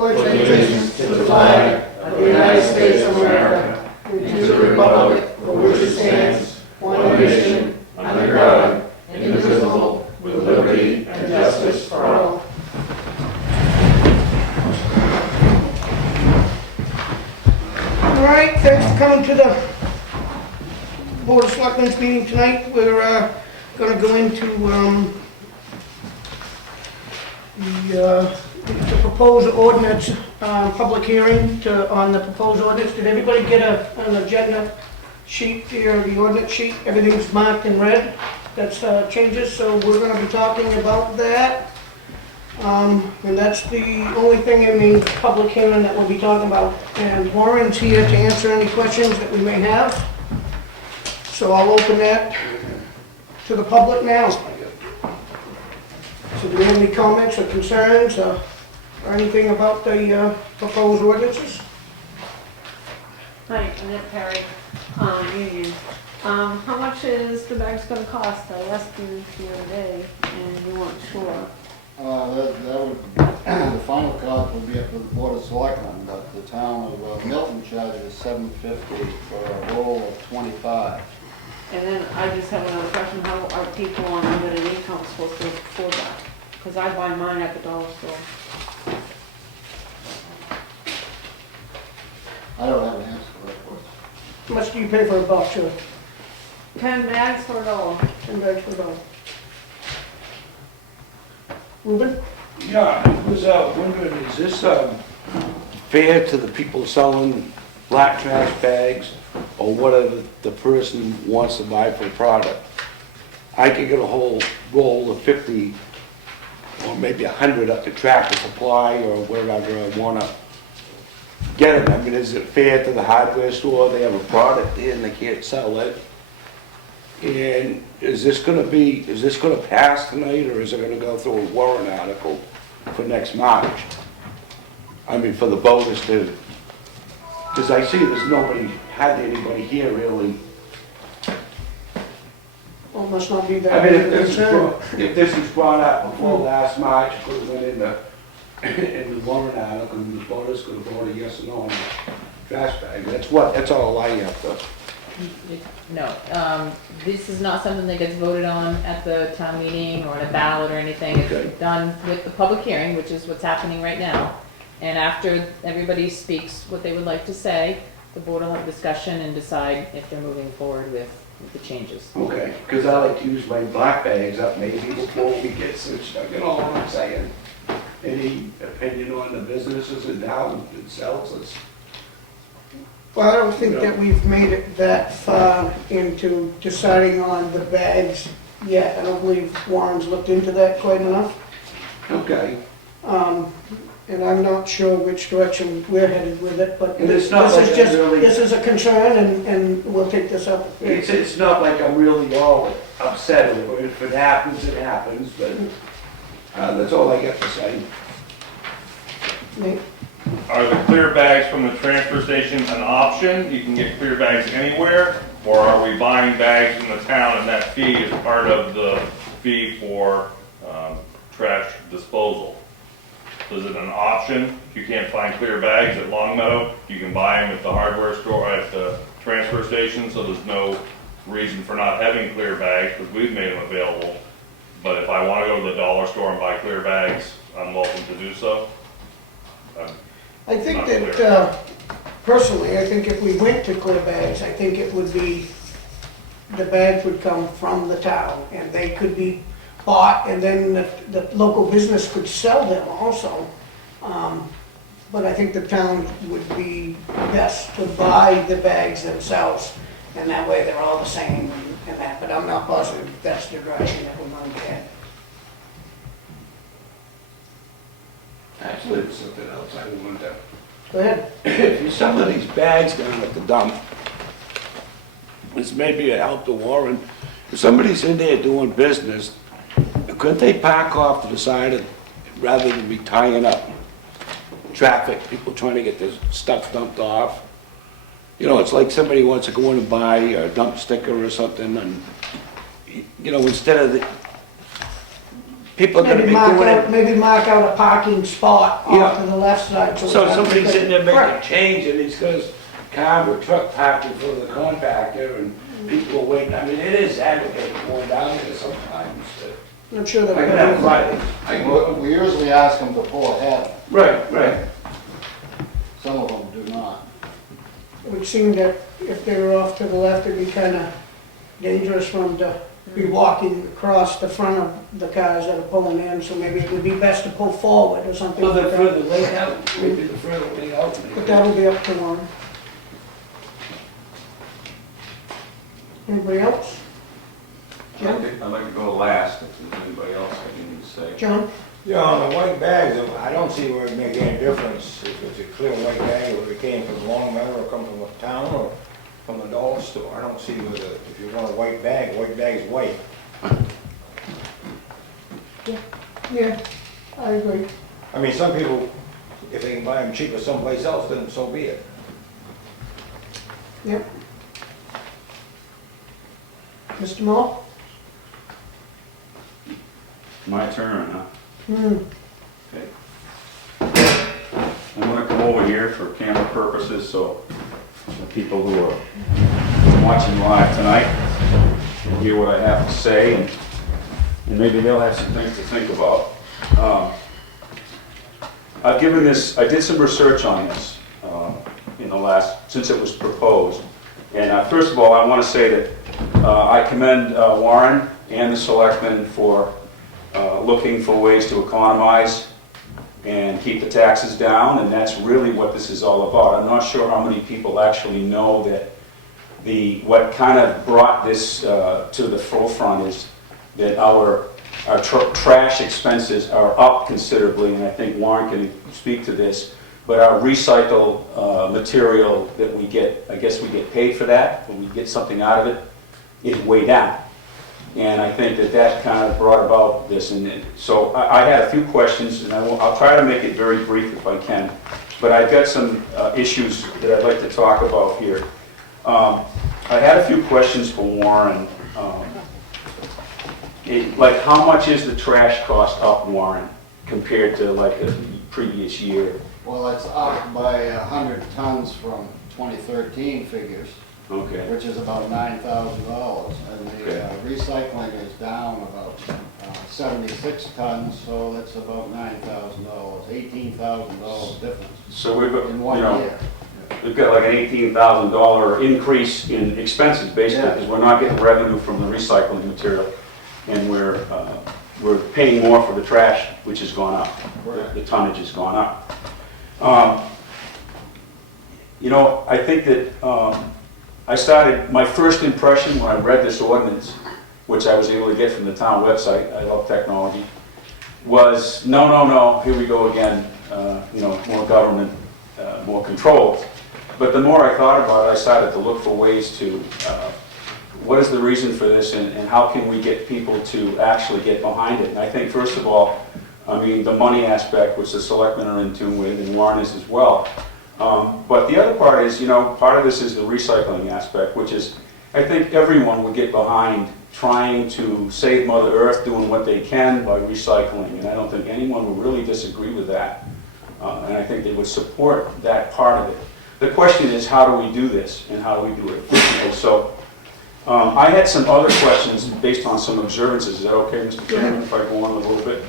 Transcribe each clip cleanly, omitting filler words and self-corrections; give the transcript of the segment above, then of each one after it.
pledge allegiance to the flag of the United States of America and to the republic for which it stands, one nation, under God, indivisible, with liberty and justice for all. All right, thanks for coming to the Board of Selectmen's meeting tonight. We're going to go into the proposed ordinance, public hearing on the proposed ordinance. Did everybody get an agenda sheet here, the ordinance sheet? Everything's marked in red. That's changes, so we're going to be talking about that. And that's the only thing in the public hearing that we'll be talking about. And Warren's here to answer any questions that we may have. So I'll open that to the public now. So do we have any comments or concerns or anything about the proposed ordinances? Hi, Annette Perry, Union. How much is the bags gonna cost? I asked you the other day and you weren't sure. The final cost will be up to the Board of Selectmen, but the town of Milton charges $7.50 for a roll of 25. And then I just have another question, how are people on limited income supposed to afford that? Because I buy mine at the dollar store. I don't have an answer for that question. How much do you pay for a box of 10 bags for $1. 10 bags for a dollar? Ruben? Yeah, I was wondering, is this fair to the people selling black trash bags or whatever the person wants to buy for a product? I could get a whole roll of 50 or maybe 100 up to Tractor Supply or wherever I want to get it. I mean, is it fair to the hardware store? They have a product there and they can't sell it. And is this going to pass tonight, or is it going to go through a warrant article for next March? I mean, for the voters to, because I see there's hardly anybody here really. Well, it must not be that. I mean, if this was brought up before last March, it could have went in the warrant article, and the voters could have voted yes or no on the trash bag. That's all I have to. No, this is not something that gets voted on at the town meeting or on a ballot or anything. Okay. It's done with the public hearing, which is what's happening right now. And after everybody speaks what they would like to say, the board will have a discussion and decide if they're moving forward with the changes. Okay, because I like to use my black bags up maybe before we get switched up, you know what I'm saying? Any opinion on the businesses and how it sells us? Well, I don't think that we've made it that far into deciding on the bags yet. I don't believe Warren's looked into that quite enough. Okay. And I'm not sure which direction we're headed with it, but And this it's not like is just, really- this is a concern and we'll take this up. It's not like I'm really all upset over it. If it happens, it happens, but that's all I got to say. Nate? Are the clear bags from the transfer station an option? You can get clear bags anywhere? Or are we buying bags from the town and that fee is part of the fee for trash disposal? So is it an option? If you can't find clear bags at Longmeadow, you can buy them at the hardware store, at the transfer station, so there's no reason for not having clear bags, because we've made them available. But if I want to go to the dollar store and buy clear bags, I'm welcome to do so. I think that, personally, I think if we went to clear bags, I think it would be, the bags would come from the town, and they could be bought, and then the local business could sell them also. But I think the town would be best to buy the bags themselves, and that way they're all the same and that, but I'm not positive if that's the direction that we're going to get. Actually, there's something else I wanted to. Go ahead. If you sell these bags down at the dump, this may be a help to Warren. If somebody's in there doing business, couldn't they park off to the side of, rather than be tying up traffic, people trying to get their stuff dumped off? You know, it's like somebody wants to go in and buy a dump sticker or something, and, you know, instead of people are gonna be doing Maybe mark out a parking spot Yeah. off to the left side. it. it's So not- somebody's sitting there making a Right. change and he's got his car or truck parked in front of the compactor and people are waiting. I mean, it is aggravating going down there sometimes. I'm sure that. I can have Friday. I can go. We usually ask them to pull ahead. Right. Some of them do not. It would seem that if they were off to the left, it'd be kind of dangerous for them to be walking across the front of the cars that are pulling in, so maybe it would be best to pull forward or something Well, like the that. further way out, maybe the further way out. But that'll be up to them. Anybody else? I'd like to go last, if there's anybody else I can say. John? Yeah, on the white bags, I don't see where it make any difference if it's a clear white bag, whether it came from Long Meadow or come from a town or from the dollar store. I don't see whether, if you want a white bag is white. Yeah, I agree. I mean, some people, if they can buy them cheaper someplace else, then so be it. Yep. Mr. Moore? My turn, huh? Hmm. Okay. I'm gonna come over here for camera purposes, so the people who are watching live tonight can hear what I have to say, and maybe they'll have some things to think about. I did some research on this since it was proposed. And first of all, I want to say that I commend Warren and the selectmen for looking for ways to economize and keep the taxes down, and that's really what this is all about. I'm not sure how many people actually know that what kind of brought this to the forefront is that our trash expenses are up considerably, and I think Warren can speak to this, but our recycled material that we get, I guess we get paid for that, when we get something out of it, is way down. And I think that kind of brought about this. And so I had a few questions, and I'll try to make it very brief if I can. But I've got some issues that I'd like to talk about here. I had a few questions for Warren. Like, how much is the trash cost up, Warren, compared to like the previous year? Well, it's up by 100 tons from 2013 figures, Okay. which is about $9,000. And the Okay. recycling is down about 76 tons, so that's about $9,000, $18,000 difference So we've got, in 1 you know, year. we've got like an $18,000 increase in expenses basically, Yeah. because we're not getting revenue from the recycling material, and we're paying more for the trash, which has gone up. Correct. The tonnage has gone up. You know, I think that my first impression when I read this ordinance, which I was able to get from the town website, I love technology, was no, here we go again, you know, more government, more controls. But the more I thought about it, I started to look for ways to, what is the reason for this, and how can we get people to actually get behind it? And I think, first of all, I mean, the money aspect, which the selectmen are in tune with, and Warren is as well. But the other part is, you know, part of this is the recycling aspect, which is, I think everyone would get behind trying to save Mother Earth, doing what they can by recycling, and I don't think anyone would really disagree with that. And I think they would support that part of it. The question is, how do we do this, and how do we do it efficiently? So, I had some other questions based on some observances. Is that okay, Mr. Chairman, if I go on a little bit?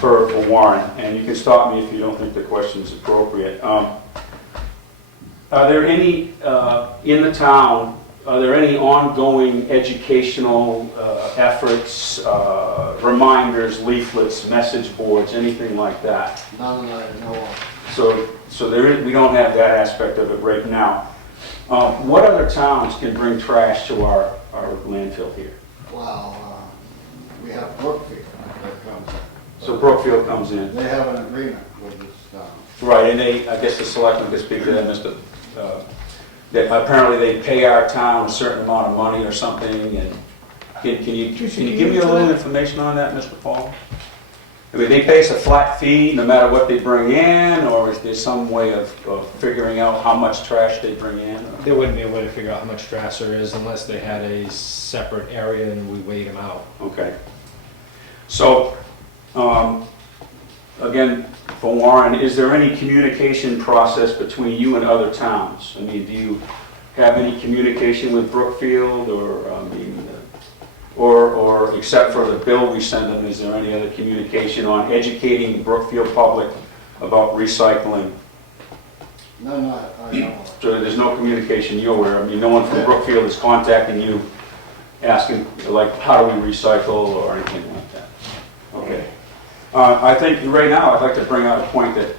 For Warren, and you can stop me if you don't think the question is appropriate. Are there any, in the town, are there any ongoing educational efforts, reminders, leaflets, message boards, anything like that? None that I know of. So we don't have that aspect of it right now. What other towns can bring trash to our landfill here? Well, we have Brookfield that comes in. So Brookfield comes in. They have an agreement with this town. Right, and I guess the selectmen could speak to that, Mr. That apparently they pay our town a certain amount of money or something, and can you give me a little information on that, Mr. Paul? I mean, they pay us a flat fee no matter what they bring in, or is there some way of figuring out how much trash they bring in? There wouldn't be a way to figure out how much trash there is unless they had a separate area and we weighed them out. Okay. So, again, for Warren, is there any communication process between you and other towns? I mean, do you have any communication with Brookfield, or, I mean, or except for the bill we send them, is there any other communication on educating the Brookfield public about recycling? No, no, I know. So there's no communication you're aware of? I mean, no one from Brookfield is contacting you, asking, like, how do we recycle or anything like that? Okay. I think right now I'd like to bring out a point that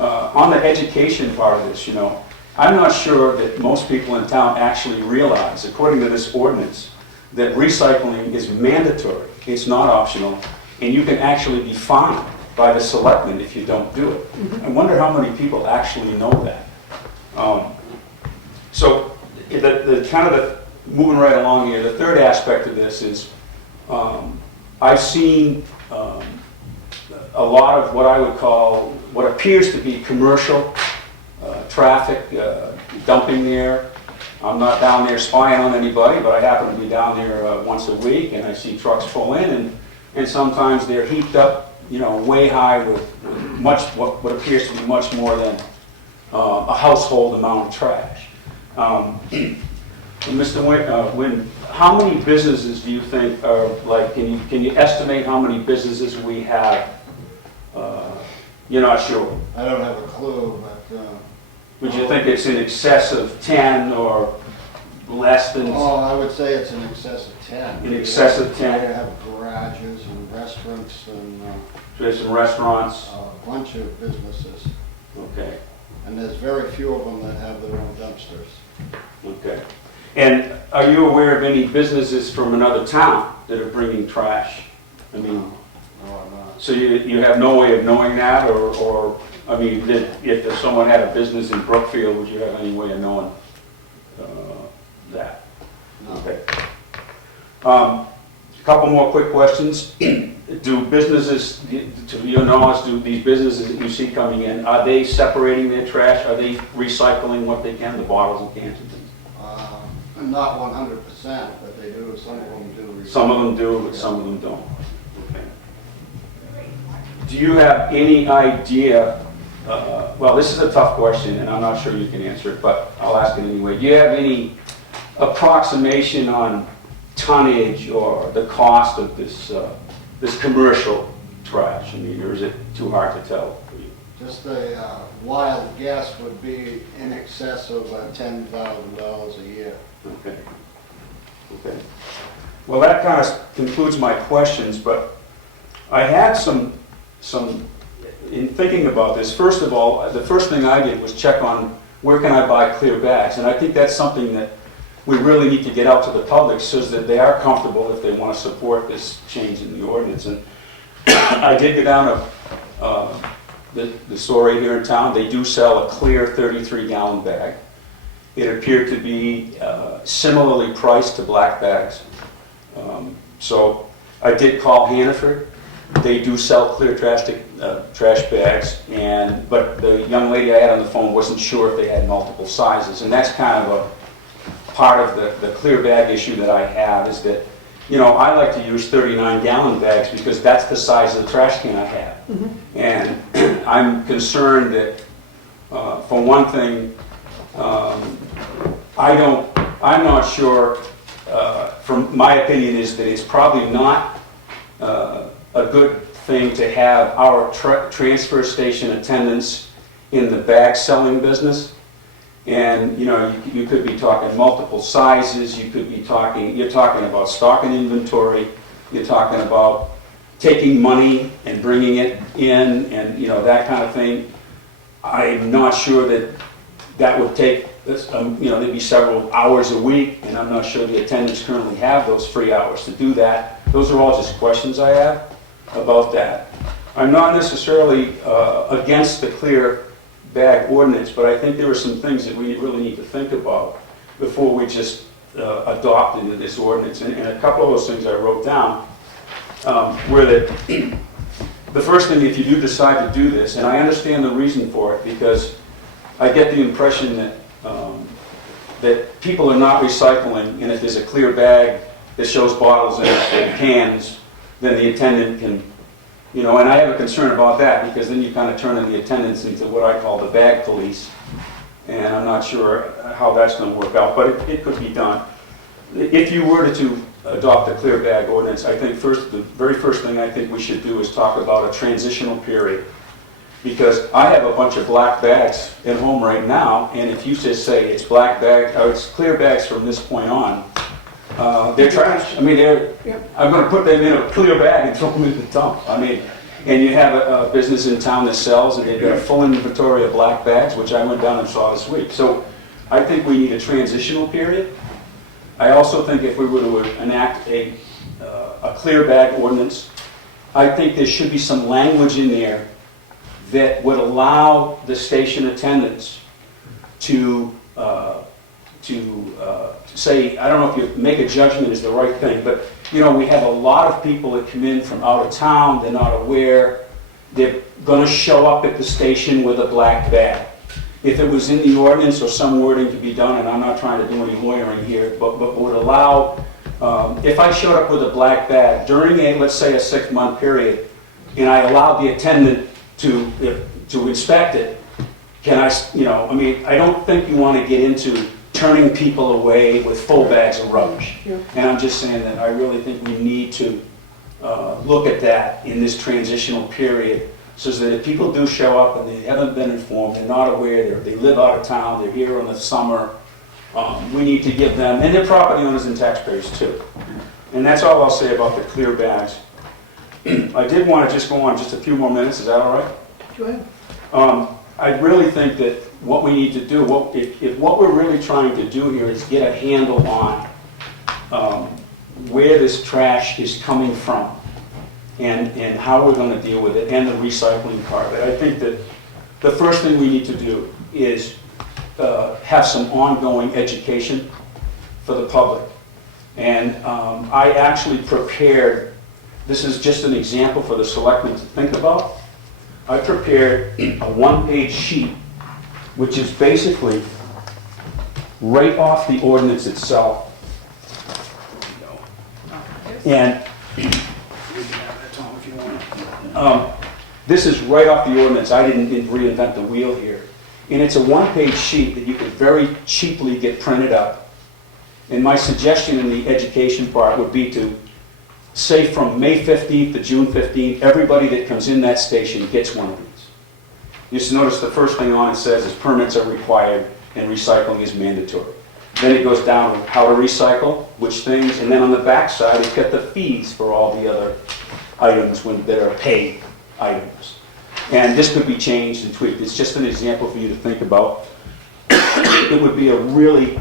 on the education part of this, you know, I'm not sure that most people in town actually realize, according to this ordinance, that recycling is mandatory. It's not optional, and you can actually be fined by the selectmen if you don't do it. I wonder how many people actually know that. So the kind of the moving right along here, the third aspect of this is I've seen a lot of what I would call what appears to be commercial traffic dumping there. I'm not down there spying on anybody, but I happen to be down there once a week, and I see trucks pull in, and sometimes they're heaped up, you know, way high with much what appears to be much more than a household amount of trash. Mr. Wynn, how many businesses do you think are, like, can you estimate how many businesses we have? You're not sure. I don't have a clue, but... Would you think it's in excess of 10 or less than? Oh, I would say it's in excess of 10. In excess of 10? They have garages and restaurants and There's some restaurants. a bunch of businesses. Okay, And there's very few of them that have their own dumpsters. okay. And are you aware of any businesses from another town that are bringing trash? I mean, No, I'm not. so you have no way of knowing that, or I mean, if someone had a business in Brookfield, would you have any way of knowing that? No. Okay. A couple more quick questions. Do businesses, to your knowledge, do these businesses that you see coming in, are they separating their trash? Are they recycling what they can, the bottles and cans and things? Not 100%, but they do. Some of them do. Some of them do, but some of them don't. Okay. Do you have any idea, well, this is a tough question, and I'm not sure you can answer it, but I'll ask it anyway. Do you have any approximation on tonnage or the cost of this this commercial trash? I mean, or is it too hard to tell for you? Just a wild guess would be in excess of $10,000 a year. Okay. Okay. Well, that kind of concludes my questions, but I had some, in thinking about this, first of all, the first thing I did was check on where can I buy clear bags, and I think that's something that we really need to get out to the public so that they are comfortable if they want to support this change in the ordinance. And I did go down to the store right here in town. They do sell a clear 33-gallon bag. It appeared to be similarly priced to black bags. So I did call Hannaford. They do sell clear trash bags, but the young lady I had on the phone wasn't sure if they had multiple sizes, and that's kind of a part of the clear bag issue that I have, is that, you know, I like to use 39-gallon bags because that's the size of the trash can I have. Mm-hmm. And I'm concerned that, for one thing, I'm not sure, from my opinion, is that it's probably not a good thing to have our transfer station attendants in the bag selling business. And, you know, you could be talking multiple sizes, you're talking about stock and inventory, you're talking about taking money and bringing it in, and, you know, that kind of thing. I'm not sure that would take, you know, there'd be several hours a week, and I'm not sure the attendants currently have those free hours to do that. Those are all just questions I have about that. I'm not necessarily against the clear bag ordinance, but I think there are some things that we really need to think about before we just adopt into this ordinance. And a couple of those things I wrote down were that the first thing, if you do decide to do this, and I understand the reason for it, because I get the impression that that people are not recycling, and if there's a clear bag that shows bottles and cans, then the attendant can, you know, and I have a concern about that, because then you kind of turn the attendants into what I call the bag police, and I'm not sure how that's going to work out, but it could be done. If you were to adopt a clear bag ordinance, I think the very first thing I think we should do is talk about a transitional period. Because I have a bunch of black bags at home right now, and if you just say it's black bag, or it's clear bags from this point on, they're trash. I mean, I'm gonna put them in a clear bag and throw them in the dump. I mean, and you have a business in town that sells, and they've got a full inventory of black bags, which I went down and saw this week. So I think we need a transitional period. I also think if we were to enact a clear bag ordinance, I think there should be some language in there that would allow the station attendants to say, I don't know if you make a judgment is the right thing, but you know, we have a lot of people that come in from out of town, they're not aware, they're gonna show up at the station with a black bag. If it was in the ordinance or some wording to be done, and I'm not trying to do any lawyering here, but would allow, if I showed up with a black bag during let's say a 6-month period, and I allowed the attendant to inspect it, can I, you know, I mean, I don't think you want to get into turning people away with full bags of rubbish. Yeah. And I'm just saying that I really think we need to look at that in this transitional period, so that if people do show up and they haven't been informed, they're not aware, they live out of town, they're here in the summer, we need to give them, and they're property owners and taxpayers too. And that's all I'll say about the clear bags. I did want to just go on just a few more minutes, is that all right? Go ahead. I really think that what we need to do, if what we're really trying to do here is get a handle on where this trash is coming from and how we're going to deal with it and the recycling part of it, I think that the first thing we need to do is have some ongoing education for the public. And I actually prepared, this is just an example for the selectmen to think about. I prepared a one-page sheet, which is basically right off the ordinance itself. And this is right off the ordinance. I didn't reinvent the wheel here. And it's a one-page sheet that you could very cheaply get printed up. And my suggestion in the education part would be to say from May 15th to June 15th, everybody that comes in that station gets one of these. You just notice the first thing on it says is permits are required and recycling is mandatory. Then it goes down to how to recycle, which things, and then on the back side it's got the fees for all the other items that are paid items. And this could be changed and tweaked. It's just an example for you to think about. It would be a really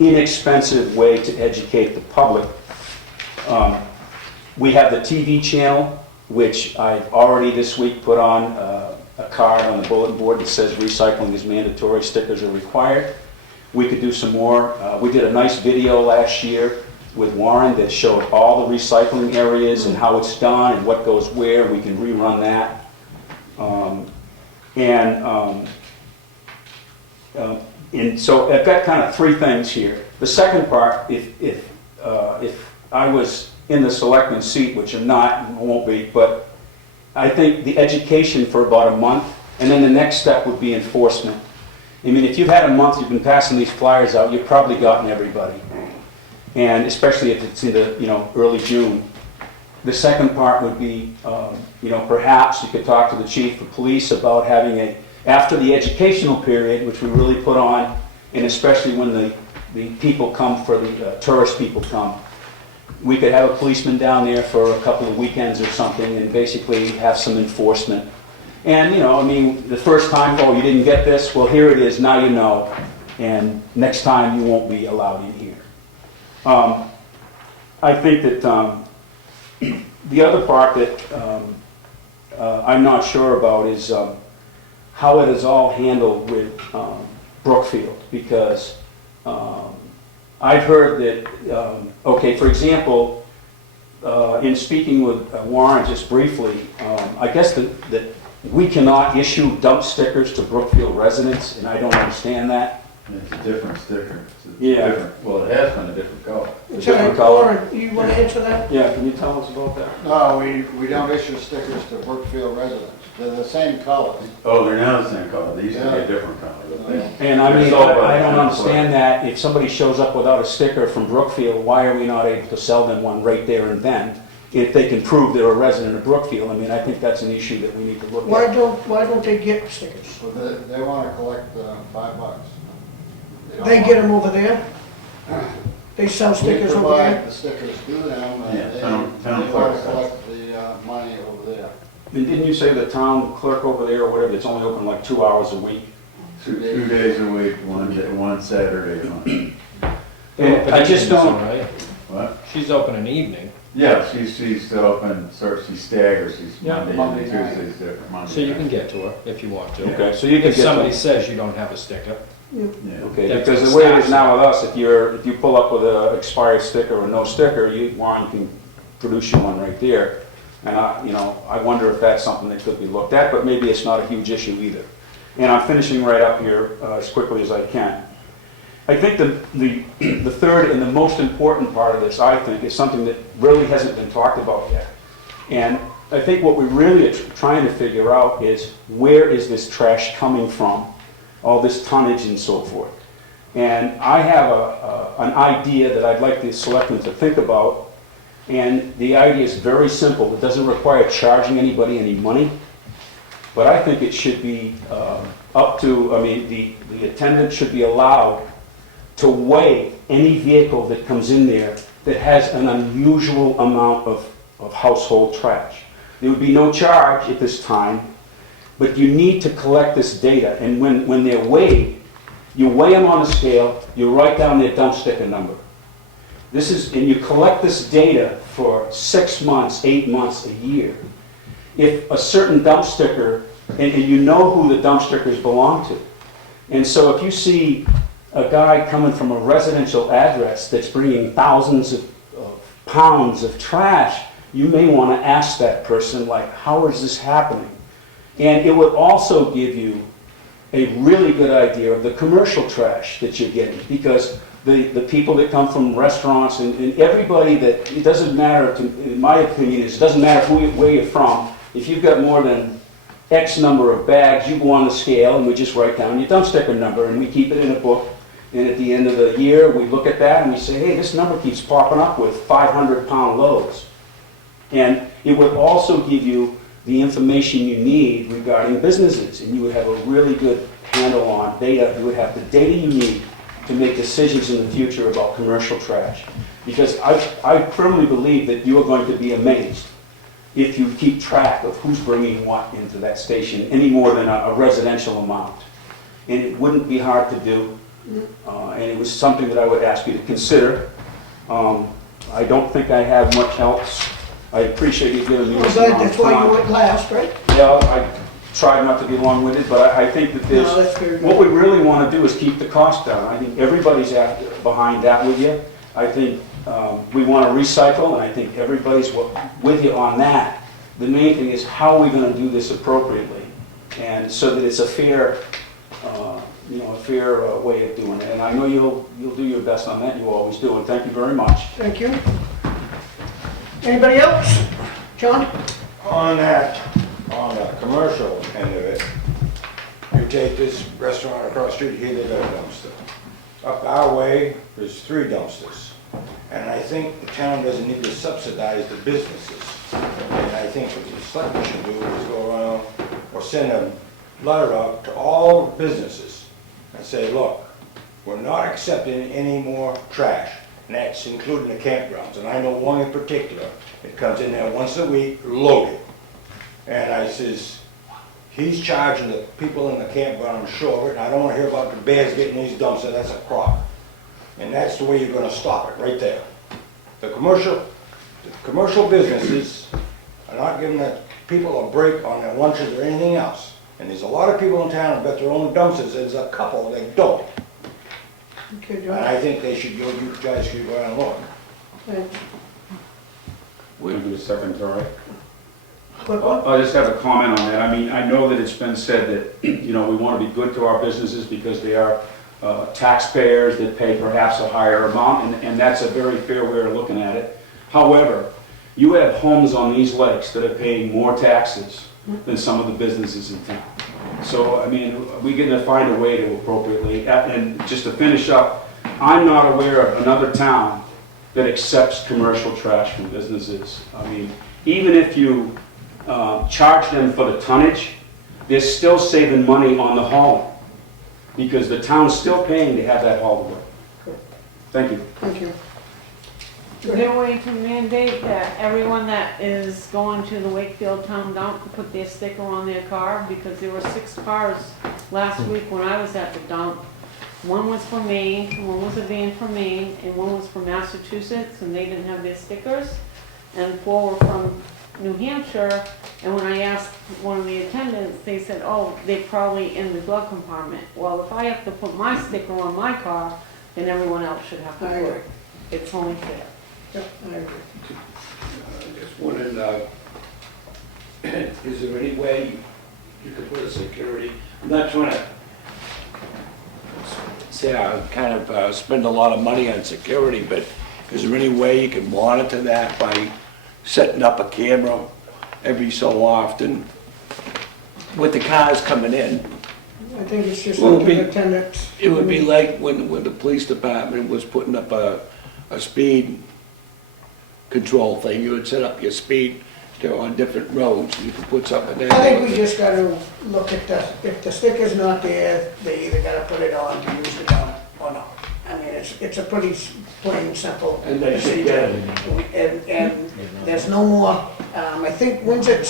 inexpensive way to educate the public. We have the TV channel, which I've already this week put on a card on the bulletin board that says recycling is mandatory, stickers are required. We could do some more. We did a nice video last year with Warren that showed all the recycling areas and how it's done and what goes where. We can rerun that. And so I've got kind of three things here. The second part, if I was in the selectman's seat, which I'm not and won't be, but I think the education for about a month, and then the next step would be enforcement. I mean, if you've had a month, you've been passing these flyers out, you've probably gotten everybody. And especially if it's in the early June. The second part would be, perhaps you could talk to the chief of police about having after the educational period, which we really put on, and especially when the people come for the tourist people come, we could have a policeman down there for a couple of weekends or something and basically have some enforcement. And, the first time, oh, you didn't get this? Well, here it is, now you know, and next time you won't be allowed in here. I think that the other part that I'm not sure about is how it is all handled with Brookfield, because I've heard that, for example, in speaking with Warren just briefly, I guess that we cannot issue dump stickers to Brookfield residents, and I don't understand that. It's a different sticker. It's a Yeah. different- Well, it has been a different color. It's all right, Lauren, you want to answer that? Yeah, can you tell us about that? No, we don't issue stickers to Brookfield residents. They're the same colors. Oh, they're now the same color. They used to be Yeah. a different color. but they- And I mean, They're sold by I the don't same understand that, if somebody shows up without a sticker from Brookfield, why are we not able to sell them one right there and then? If they can prove they're a resident of Brookfield, I mean, I think that's an issue that we need to look Why at. don't they get stickers? So they want to collect $5. don't They want- get them over there? They sell stickers We over there? provide the stickers to them, Yeah, and town they want clerk to does. collect the money over there. And didn't you say the town clerk over there or whatever, it's only open like 2 hours a week? 2 days a week, one Saturday a month. And I just don't, What? She's open in the evening, Yeah, she's open, she staggers, she's Yeah. Monday and Tuesday's different, Monday. so you can night. get to her if you want to. okay, so you can If get somebody them. says you don't have a sticker, Yeah. Okay, That's because what the way it is staff now with us, if you pull up with a expired sticker or no sticker, Warren can produce you one right there. And I wonder if that's something that could be looked at, but maybe it's not a huge issue either. And I'm finishing right up here as quickly as I can. I think the third and the most important part of this, I think, is something that really hasn't been talked about yet. And I think what we really are trying to figure out is where is this trash coming from, all this tonnage and so forth. And I have an idea that I'd like the selectmen to think about, and the idea is very simple. It doesn't require charging anybody any money, but I think it should be up to, the attendant should be allowed to weigh any vehicle that comes in there that has an unusual amount of household trash. There would be no charge at this time, but you need to collect this data, and when they're weighed, you weigh them on a scale, you write down their dump sticker number. And you collect this data for 6 months, 8 months, a year. If a certain dump sticker, and you know who the dump stickers belong to. And so if you see a guy coming from a residential address that's bringing thousands of pounds of trash, you may want to ask that person, like, how is this happening? And it would also give you a really good idea of the commercial trash that you're getting, because the people that come from restaurants and everybody that, it doesn't matter, in my opinion, it doesn't matter where you're from. If you've got more than X number of bags, you go on the scale and we just write down your dump sticker number and we keep it in a book. And at the end of the year, we look at that and we say, hey, this number keeps popping up with 500-pound loads. And it would also give you the information you need regarding businesses, and you would have a really good handle on data. You would have the data you need to make decisions in the future about commercial trash. Because I firmly believe that you are going to be amazed if you keep track of who's bringing what into that station, any more than a residential amount. And it wouldn't be hard to do, and it was something that I would ask you to consider. I don't think I have much else. I appreciate you giving me Well, this amount of that's why you time. went last, right? Yeah, I tried not to be long-winded, but I think that there's, No, that's very good. what we really want to do is keep the cost down. I think everybody's behind that with you. I think we want to recycle, and I think everybody's with you on that. The main thing is how are we going to do this appropriately, and so that it's a fair, way of doing it. And I know you'll do your best on that. You always do, and thank you very much. Thank you. Anybody else? John? On the commercial end of it, you take this restaurant across the street, here they got a dumpster. Up our way, there's 3 dumpsters. And I think the town doesn't need to subsidize the businesses. And I think what the selectmen should do is go around or send a letter out to all businesses and say, look, we're not accepting any more trash. And that's including the campgrounds. And I know one in particular, it comes in there once a week, loaded. And I says, he's charging the people in the campground, I'm sure of it, and I don't want to hear about the bears getting these dumpsters, that's a crop. And that's the way you're going to stop it, right there. The commercial businesses are not giving the people a break on their lunches or anything else. And there's a lot of people in town that got their own dumpsters, there's a couple that don't. Okay, And John. I think they should go, you guys should go out and look. Thanks. Wait a minute, secretary. What? I just have a comment on that. I mean, I know that it's been said that, we want to be good to our businesses because they are taxpayers that pay perhaps a higher amount, and that's a very fair way of looking at it. However, you have homes on these lakes that are paying more taxes than some of the businesses in town. So, I mean, we're gonna find a way to appropriately, and just to finish up, I'm not aware of another town that accepts commercial trash from businesses. I mean, even if you charge them for the tonnage, they're still saving money on the hauling, because the town's still paying to have that hauled away. Thank you. Thank you. Is there a way to mandate that everyone that is going to the Wakefield Town dump put their sticker on their car? Because there were 6 cars last week when I was at the dump. One was from Maine, one was a van from Maine, and one was from Massachusetts, and they didn't have their stickers. And 4 were from New Hampshire, and when I asked one of the attendants, they said, oh, they're probably in the glove compartment. Well, if I have to put my sticker on my car, then everyone else should have to I do agree. it. It's only fair. Yep, I agree. Just wondering, is there any way you could put a security, I'm not trying to say I kind of spend a lot of money on security, but is there any way you can monitor that by setting up a camera every so often with the cars coming in? I think it's just Well, up to the attendants. It would be like when the police department was putting up a speed control thing, you would set up your speed on different roads, you could put something there. I think we just gotta look at if the sticker's not there, they either gotta put it on to use the dump or not. I mean, it's a pretty plain, simple And they should get procedure. And there's no more, I think, when's it,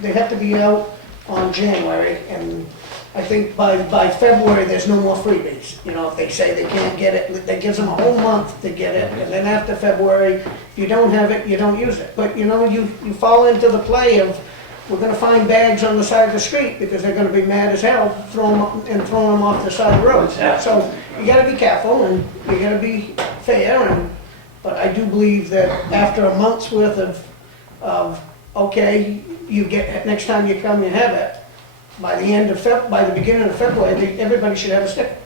they have to be out on January, and I think by February, there's no more freebies. You know, if they say they can't get it, that gives them a whole month to get it, and then after February, if you don't have it, you don't use it. But, you know, you fall into the play of, we're gonna find bags on the side of the street, because they're gonna be mad as hell, throwing them off the side of the road. So, you gotta be careful, and you gotta be fair, but I do believe that after a month's worth of, okay, you get, next time you come, you have it, by the beginning of February, everybody should have a sticker.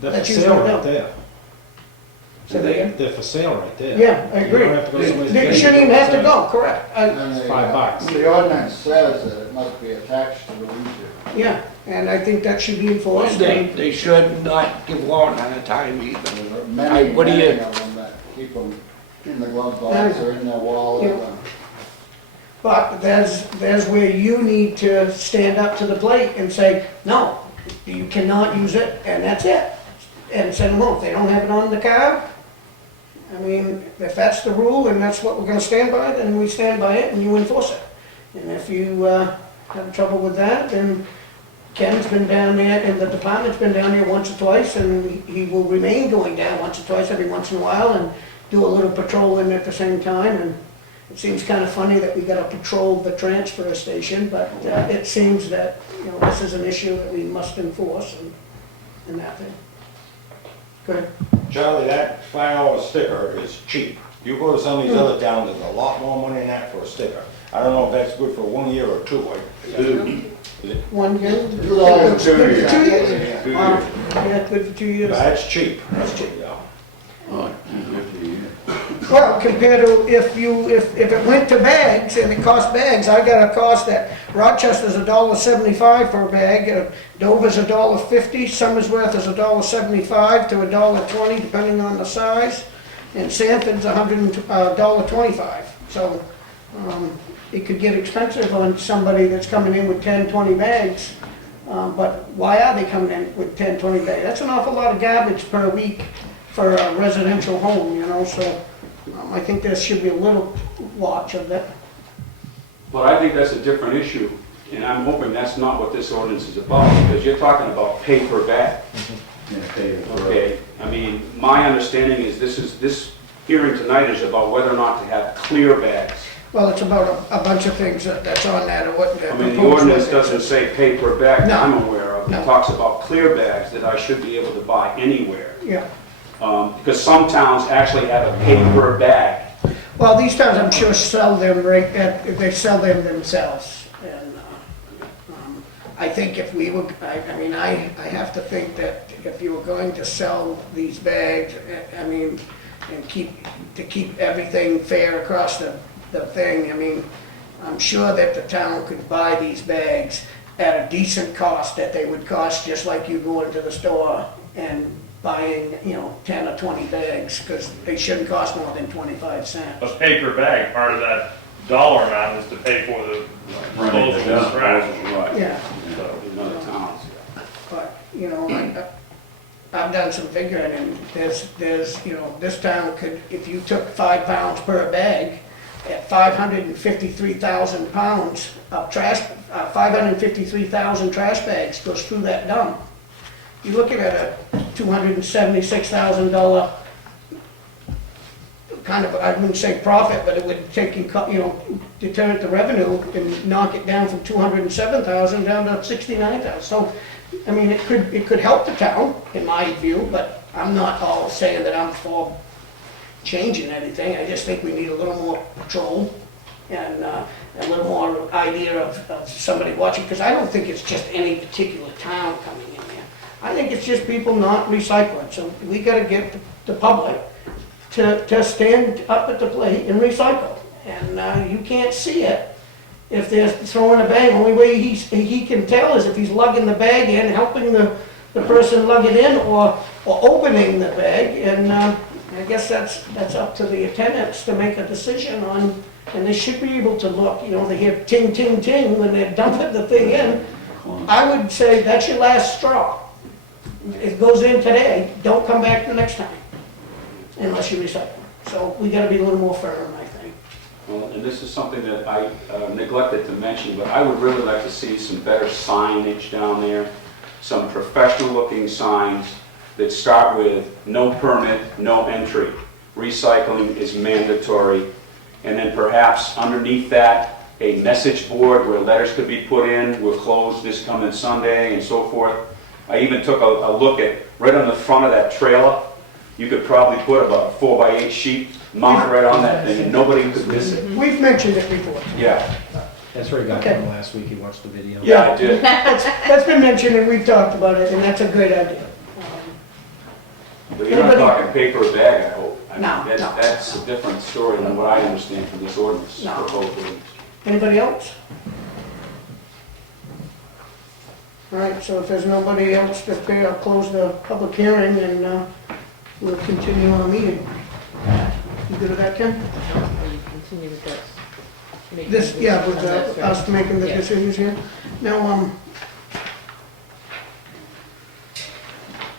They're for That's usually sale what right they'll- there. Say that again? They're for sale right there. Yeah, I agree. You don't have to go to somebody's They gate. shouldn't even have to go, correct. And It's $5. The ordinance says that it must be attached to the leader. Yeah, and I think that should be enforced. They should not give law a time either. There are many, What do you- many of them that keep them in the glove box or in their wallet. Yeah. But there's where you need to stand up to the plate and say, no, you cannot use it, and that's it. And send them home. If they don't have it on the car, I mean, if that's the rule and that's what we're gonna stand by, then we stand by it and you enforce it. And if you have trouble with that, then Ken's been down there and the department's been down there once or twice, and he will remain going down once or twice every once in a while and do a little patrolling at the same time. And it seems kind of funny that we gotta patrol the transfer station, but it seems that, you know, this is an issue that we must enforce and that thing. Good. Charlie, that $5 sticker is cheap. You go to some of these other towns, there's a lot more money than that for a sticker. I don't know if that's good for 1 year or 2. One year? $2 It's good for 2 years? Yeah. Yeah, good for 2 years. That's cheap. That's cheap. Yeah. Well, compared to if it went to bags and it cost bags, I got a cost at Rochester's $1.75 per bag, Dover's $1.50, Somersworth is $1.75 to $1.20 depending on the size, and Sanford's $1.25. So it could get expensive on somebody that's coming in with 10, 20 bags. But why are they coming in with 10, 20 bags? That's an awful lot of garbage per week for a residential home, you know, so I think there should be a little watch of that. But I think that's a different issue, and I'm hoping that's not what this ordinance is about, because you're talking about pay per bag. Okay, I mean, my understanding is this hearing tonight is about whether or not to have clear bags. Well, it's about a bunch of things that's on that, or what. I mean, the ordinance doesn't say pay per bag that No. I'm aware of. No. It talks about clear bags that I should be able to buy anywhere. Yeah, Because some towns actually have a pay per bag. well, these towns, I'm sure, sell them they sell them themselves. And I think if we were, I mean, I have to think that if you were going to sell these bags, I mean, and to keep everything fair across the thing, I mean, I'm sure that the town could buy these bags at a decent cost, that they would cost just like you going to the store and buying, 10 or 20 bags, because they shouldn't cost more than 25 cents. A paper bag, part of that dollar amount is to pay for the disposal of trash. Right. Yeah, So, In other towns. but, I've done some figuring, and there's, this town could, if you took 5 pounds per bag, at 553,000 pounds of trash, 553,000 trash bags goes through that dump. You're looking at a $276,000 kind of, I wouldn't say profit, but it would take, deter the revenue and knock it down from 207,000 down to 69,000. So, I mean, it could help the town, in my view, but I'm not all saying that I'm for changing anything. I just think we need a little more patrol and a little more idea of somebody watching, because I don't think it's just any particular town coming in there. I think it's just people not recycling. So we gotta get the public to stand up at the plate and recycle. And you can't see it if they're throwing a bag. Only way he can tell is if he's lugging the bag in, helping the person lug it in, or opening the bag. And I guess that's up to the attendants to make a decision on, and they should be able to look, they hear ting, ting, ting when they're dumping the thing in. I would say that's your last straw. It goes in today, don't come back the next time, unless you recycle. So we gotta be a little more firm, I think. Well, and this is something that I neglected to mention, but I would really like to see some better signage down there, some professional-looking signs that start with no permit, no entry. Recycling is mandatory. And then perhaps underneath that, a message board where letters could be put in, we're closed this coming Sunday, and so forth. I even took a look at, right on the front of that trailer, you could probably put about a 4x8 sheet, mount it right on that thing, and nobody could miss it. We've mentioned it before. Yeah, That's where he got Okay. from last week, he watched the video. yeah, I did. That's been mentioned, and we've talked about it, and that's a great idea. But you're not talking paper bag, I hope. I mean, No, no. That's a different story than what I understand from this ordinance. No. Proposed ordinance. Anybody else? All right, so if there's nobody else to pay, I'll close the public hearing, and we'll continue our meeting. You good with that, Ken? Or you continue with this? Making This, yeah, with decisions on this, us making the Yeah. decisions here. Now,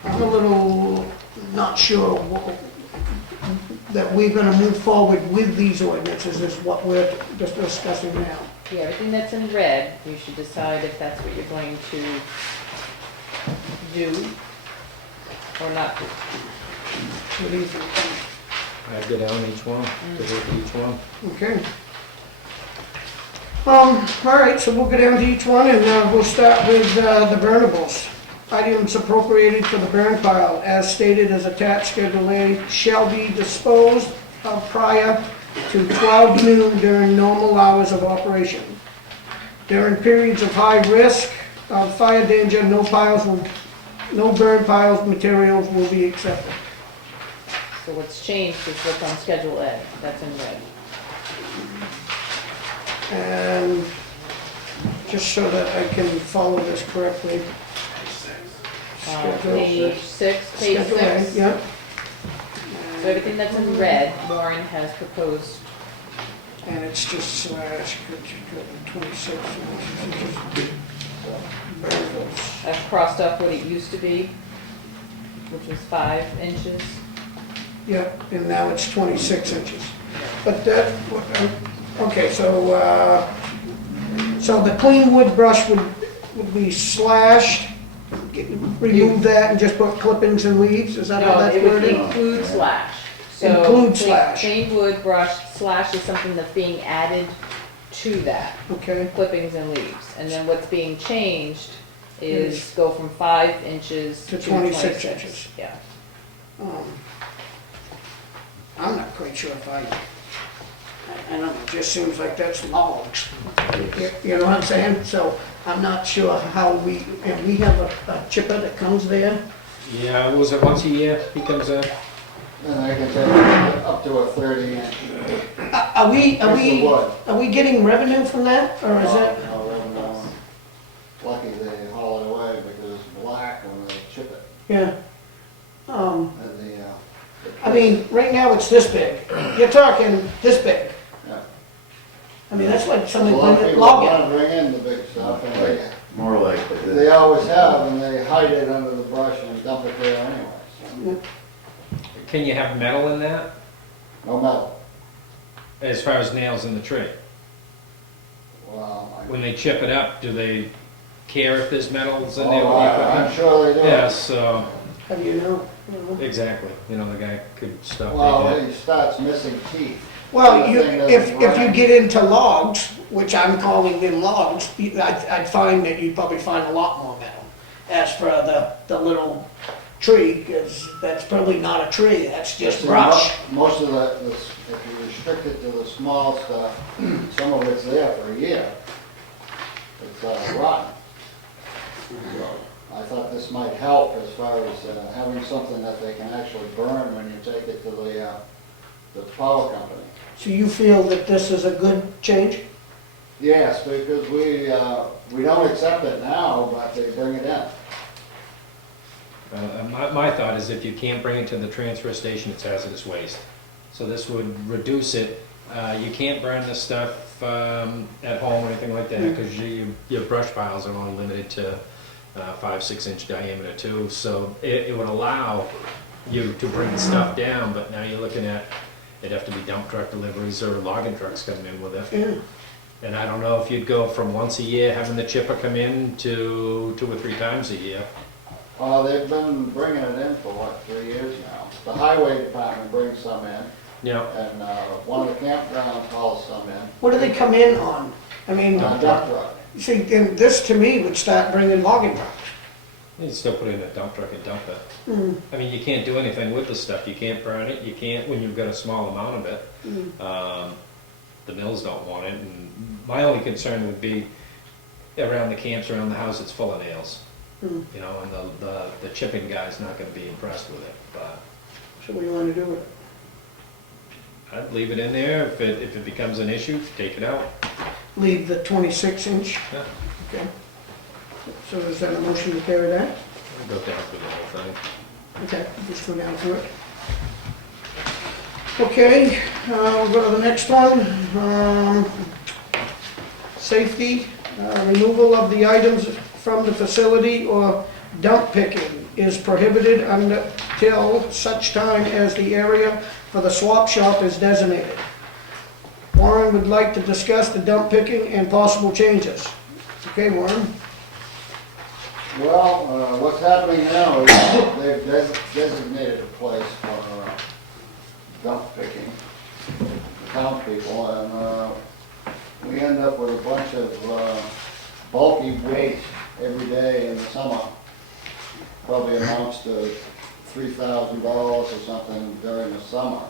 I'm a little not sure that we're gonna move forward with these ordinances, is what we're just discussing now. Yeah, everything that's in red, you should decide if that's what you're going to do or not do. What do you think? I'd go down each one, to look at each one. Okay. All right, so we'll go down to each one, and we'll start with the burnables. Items appropriated for the burn pile, as stated as attached Schedule A, shall be disposed of prior to 12 noon during normal hours of operation. During periods of high risk of fire danger, no burn piles materials will be accepted. So what's changed is what's on Schedule A, that's in red. And just so that I can follow this correctly. Page 6, page Schedule A, 6. yeah. So everything that's in red, Warren has proposed. And it's just slash 26. Burnables. I've crossed off what it used to be, which was 5 inches. Yep, and now it's 26 inches. But that, okay, so the clean wood brush would be slashed, remove that and just put clippings and leaves, is that how No, that's it would worded? include slash. Include clean- slash. Clean wood brush, slash is something that's being added to that, Okay, clippings and leaves. And then what's being changed is go from 5 inches To to 26 inches. Yeah. I'm not quite sure if I don't know, it just seems like that's logs. You know what I'm saying? So I'm not sure how and we have a chipper that comes there. Yeah, was it once a year he comes in? And they can take up to a 30-inch. Are we Piece of wood. are we getting revenue from that, or is it? Lucky they haul it away because it's black when they chip it. Yeah. And I mean, right now it's this big. You're talking this big. Yeah. I mean, that's like A something lot of like people logging. want to bring in the big stuff, and More like they always have, and they hide it under the brush and dump it there anyway. So, Can you have metal in that, no metal. as far as nails in the tree? Well, When they chip it up, do they care if there's metals in there? I'm sure they do. Yes, so, How do you know? You know? exactly, you know, the guy could stop Well, making it. he starts missing teeth. Well, The thing if doesn't you run. get into logs, which I'm calling them logs, I'd find that you'd probably find a lot more metal. As for the little tree, because that's probably not a tree, that's just See, brush. Most of if you restrict it to the small stuff, some of it's there for a year. It's rotten. So I thought this might help as far as having something that they can actually burn when you take it to the power company. So you feel that this is a good change? Yes, because we don't accept it now, but they bring it in. My thought is if you can't bring it to the transfer station, it's hazardous waste. So this would reduce it. You can't burn this stuff at home or anything like that, because your brush piles are only limited to 5-6 inch diameter too. So it would allow you to bring the stuff down, but now you're looking at, it'd have to be dump truck deliveries or logging trucks coming in with it. Yeah. And I don't know if you'd go from once a year having the chipper come in to 2 or 3 times a year. They've been bringing it in for 3 years now. The highway department brings some in, Yeah. and one of the campgrounds hauls some in. What do they come in on? I mean, Dump truck. see, then this to me would start bringing logging trucks. You'd still put it in a dump truck and dump it. Mm. I mean, you can't do anything with the stuff. You can't burn it. You can't when you've got a small amount of it. The mills don't want it. And my only concern would be around the camps, around the house, it's full of nails. Mm. You know, and the chipping guy's not going to be impressed with it. But So what do you want to do with it? I'd leave it in there. If it becomes an issue, take it out. Leave the 26 inch? Yeah. Okay. So is that a motion to carry that? I'll go down through the whole thing. Okay, just go down through it. Okay, we'll go to the next one. Safety, removal of the items from the facility or dump picking is prohibited until such time as the area for the swap shop is designated. Warren would like to discuss the dump picking and possible changes. Okay, Warren? Well, what's happening now is they've designated a place for dump picking, the townspeople, and we end up with a bunch of bulky waste every day in the summer. Probably amounts to $3,000 or something during the summer.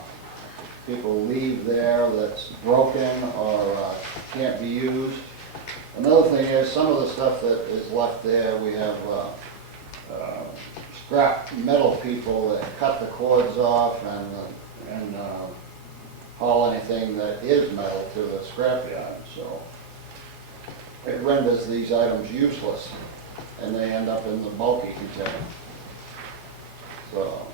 People leave there that's broken or can't be used. Another thing is, some of the stuff that is left there, we have scrap metal people that cut the cords off and haul anything that is metal to the scrap yard. So it renders these items useless, and they end up in the bulky container. So,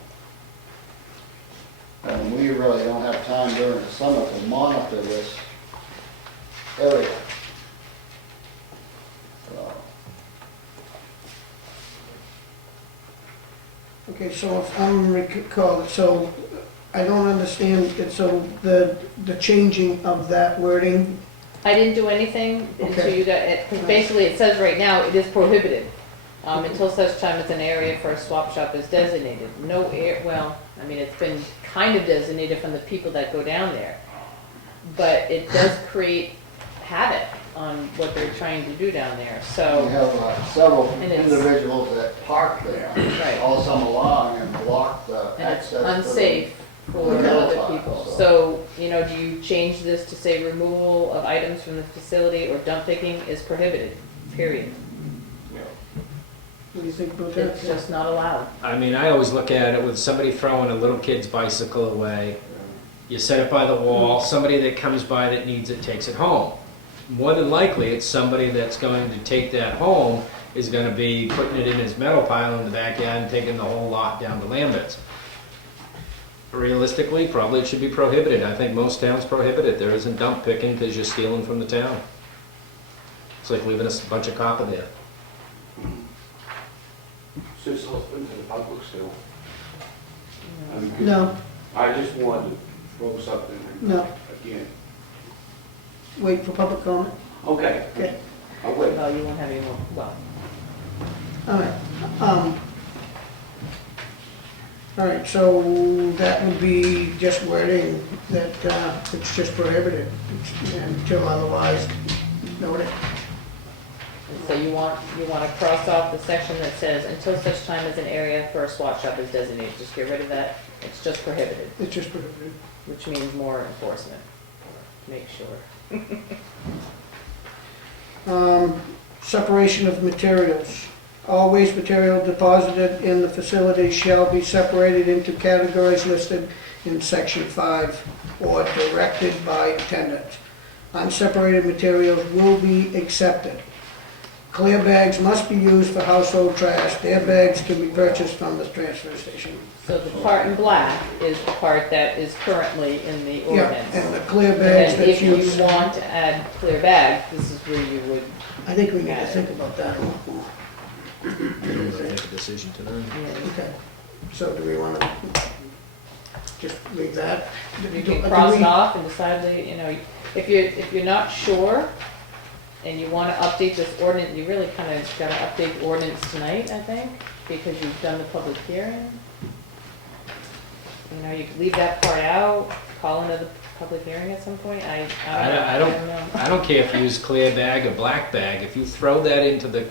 and we really don't have time during the summer to monitor this area. Okay, so if I'm recall, so I don't understand it, so the changing of that wording, I didn't do anything until Okay. you got it, because basically it says right now it is prohibited until such time as an area for a swap shop is designated. No air, well, I mean, it's been kind of designated from the people that go down there, but it does create havoc on what they're trying to do down there, We so, have several And it's- individuals that park there right. all summer long and block the And it's access to the... unsafe for the other hilltop, people. so- So, you know, do you change this to say removal of items from the facility or dump picking is prohibited, period. What do you think about that? It's just not allowed. I mean, I always look at it with somebody throwing a little kid's bicycle away. You set it by the wall, somebody that comes by that needs it takes it home. More than likely, it's somebody that's going to take that home is gonna be putting it in his metal pile in the backyard and taking the whole lot down to Lambert's. Realistically, probably it should be prohibited. I think most towns prohibit it. There isn't dump picking because you're stealing from the town. It's like leaving us a bunch of copper there. Since it's open to the public still. No, I just wanted to throw something no, again. wait for public comment. Okay, Okay, I'll wait. Well, you won't have any more, well, all right. All right, so that would be just wording that it's just prohibited until otherwise noted. so you want to cross off the section that says, until such time as an area for a swap shop is designated, just get rid of that. It's just prohibited, It's just prohibited. which means more enforcement. Make sure. Separation of materials. All waste material deposited in the facility shall be separated into categories listed in section 5 or directed by attendant. Unseparated materials will be accepted. Clear bags must be used for household trash. Their bags can be purchased from the transfer station. So the part in black is the part that is currently in the Yeah, ordinance. and the clear And bags then that's if you used, want to add clear bags, this is where you would, I think we need to think about that a lot more. Make a decision tonight. Okay, so do we want to just leave that? you Do- can do cross we- it off and decide, if you're not sure and you want to update this ordinance, you really kind of got to update the ordinance tonight, I think, because you've done the public hearing. You could leave that part out, call another public hearing at some point, I don't know. I don't care if you use clear bag or black bag, if you throw that into the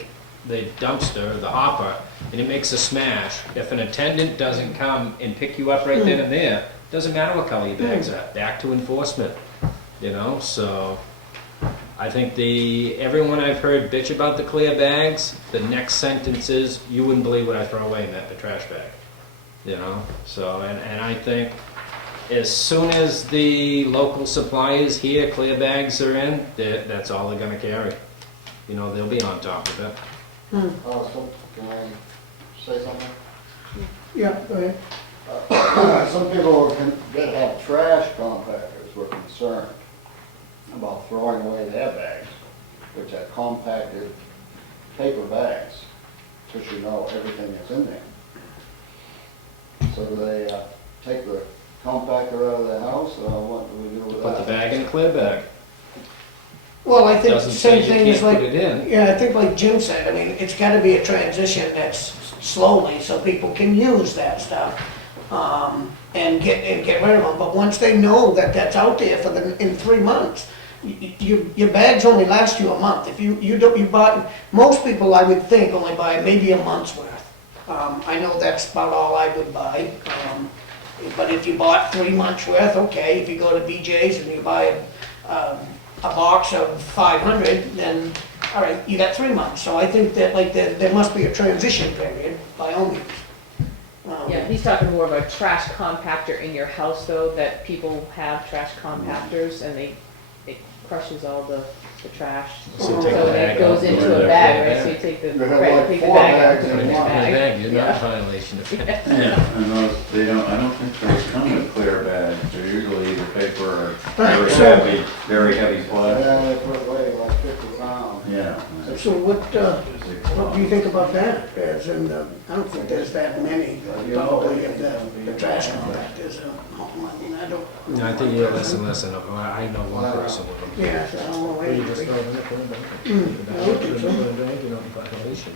dumpster, or the hopper, and it makes a smash, if an attendant doesn't come and pick you up right then and there, doesn't matter what color your bags are, back to enforcement, so. I think everyone I've heard bitch about the clear bags, the next sentence is, you wouldn't believe what I throw away in that trash bag, so, and I think as soon as the local suppliers here, clear bags are in, that's all they're gonna carry. They'll be on top of it. So, can I say something? Yeah, go ahead. Some people that have trash compactors were concerned about throwing away their bags, which are compacted paper bags, because everything is in there. So they take the compactor out of the house, what do we do with that? Put the bag in a clear bag. Well, I think the Doesn't say same you thing can't is like, put it in. yeah, I think like Jim said, I mean, it's gotta be a transition that's slowly, so people can use that stuff, and get rid of them, but once they know that that's out there in 3 months, your bags only last you a month. If you bought, most people I would think only buy maybe a month's worth. I know that's about all I would buy, but if you bought 3 months worth, okay, if you go to BJ's and you buy a box of 500, then, all right, you got 3 months. So I think that there must be a transition period by all means. Yeah, he's talking more of a trash compactor in your house though, that people have trash compactors and it crushes all the trash. So So take the it bag goes out, into put it a in bag, a right, so you take the, You have right, like take the 4 bag out, bags put it in in a one. bag. You're not in violation of that. And those, I don't think those come with clear bags, they're usually either paper or Right, very heavy plastic. Yeah, they put away like 50 pounds. Yeah. So what do you think about that? As in, I don't think there's that many, probably, of the trash compactors. I mean, I don't, No, I think you have less and less of them. I know one person with them. yeah, so I don't know. You just throw it in the clear bag. I would think so. You're not in violation.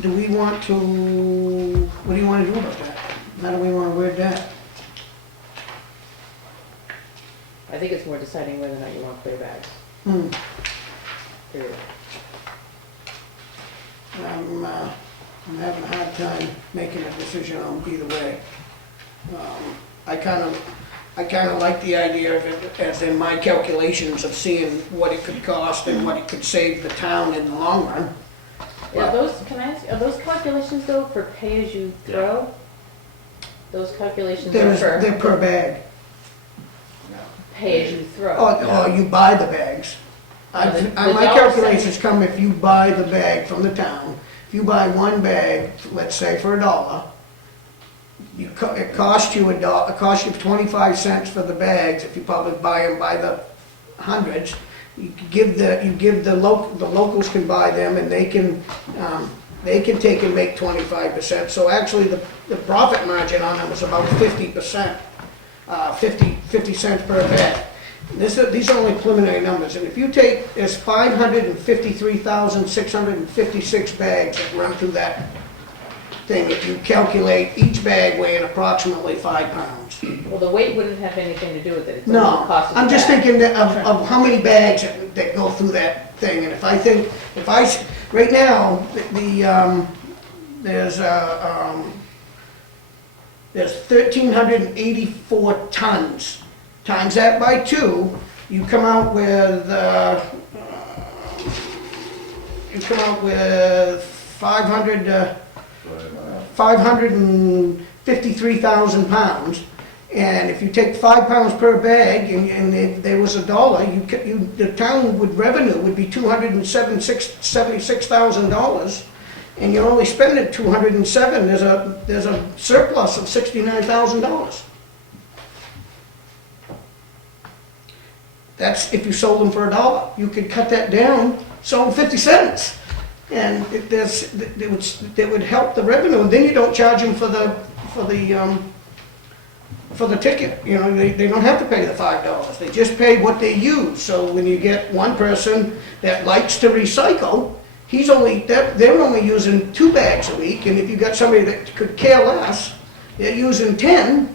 Do we want to, what do you want to do about that? How do we want to word that? I think it's more deciding whether or not you want clear bags, period. I'm having a hard time making a decision on either way. I kind of, I kinda like the idea of it, as in my calculations of seeing what it could cost and what it could save the town in the long run. Are those, can I ask, are those calculations though for pay as you throw? Those calculations are They're for per bag, pay as you throw? or you buy the bags. No, the My dollar calculations come if you buy the bag from the town. If you buy one bag, let's say for $1, it costs you it costs you 25 cents for the bags, if you probably buy them by the hundreds. You give the locals can buy them, and they can take and make 25%. So actually, the profit margin on them is about 50%, 50 cents per bag. These are only preliminary numbers, and if you take, there's 553,656 bags that run through that thing, if you calculate each bag weighing approximately 5 pounds. Well, the weight wouldn't have anything to do with it, it's only the No, cost of the I'm just bag. thinking of how many bags that go through that thing, and right now, there's 1,384 tons. Times that by 2, you come out with 553,000 pounds. And if you take 5 pounds per bag, and there was $1, the town revenue would be $276,000, and you're only spending 207. There's a surplus of $69,000. That's if you sold them for $1. You could cut that down, sell them 50 cents. And it would help the revenue, and then you don't charge them for the ticket. You know, they don't have to pay the $5. They just pay what they use. So when you get one person that likes to recycle, they're only using 2 bags a week, and if you got somebody that could care less, they're using 10,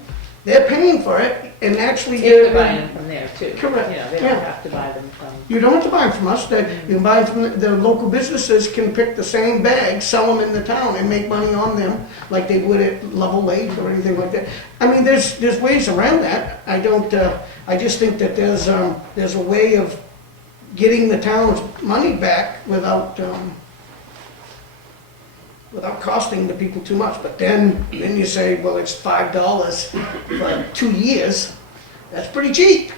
they're paying for it, and actually If they're buying them from there too. Correct, You know, they yeah. don't have to buy them from. You don't have to buy them from us, you can buy them from the local businesses can pick the same bags, sell them in the town and make money on them like they would at Level Lake or anything like that. I mean, there's ways around that. I just think that there's a way of getting the town's money back without costing the people too much. But then you say, well, it's $5 for 2 years. That's pretty cheap.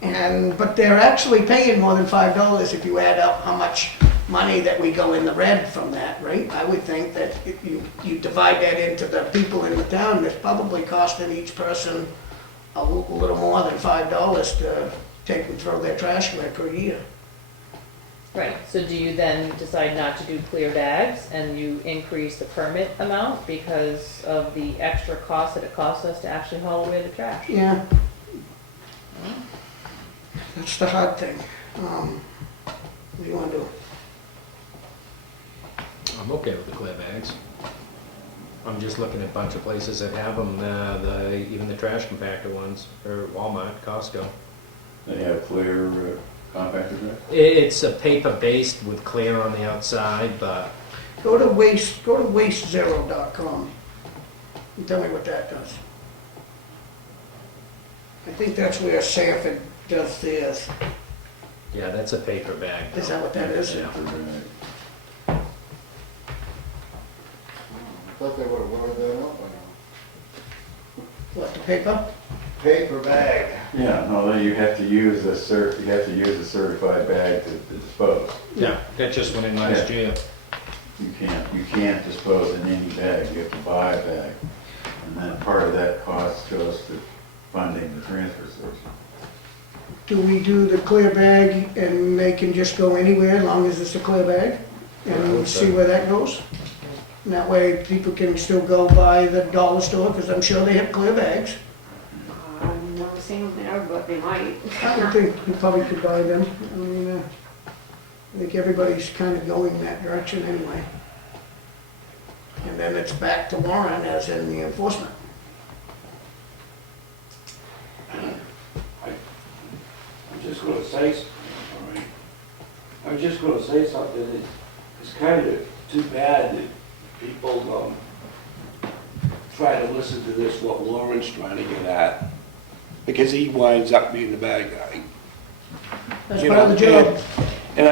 But they're actually paying more than $5 if you add up how much money that we go in the red from that, right? I would think that if you divide that into the people in the town, it's probably costing each person a little more than $5 to take and throw their trash away per year. Right, so do you then decide not to do clear bags and you increase the permit amount because of the extra cost that it costs us to actually haul away the trash? Yeah. That's the hard thing. What do you want to do? I'm okay with the clear bags. I'm just looking at a bunch of places that have them, even the trash compactor ones, or Walmart, Costco. They have clear compactor bags? It's a paper based with clear on the outside, but Go to wastezero.com and tell me what that does. I think that's where Sanford does theirs. yeah, that's a paper bag. Is that what that is? Yeah. Right. I thought they would've lowered that up by now. What, the paper? Paper bag. Yeah, no, you have to use a certified bag to dispose. Yeah, that just went in last Yeah. year. You can't dispose in any bag, you have to buy a bag. And then part of that cost goes to funding the transfer station. Do we do the clear bag and they can just go anywhere as long as it's a clear bag? And see where that goes? And that way people can still go by the dollar store, because I'm sure they have clear bags. I've never seen them there, but they might. I would think you probably could buy them. I mean, I think everybody's kind of going that direction anyway. And then it's back to Warren as in the enforcement. I'm just gonna say, all right. I'm just gonna say something. It's kind of too bad that people try to listen to this, what Lauren's trying to get at. because he winds up being the bad guy. That's You part of the know, job. And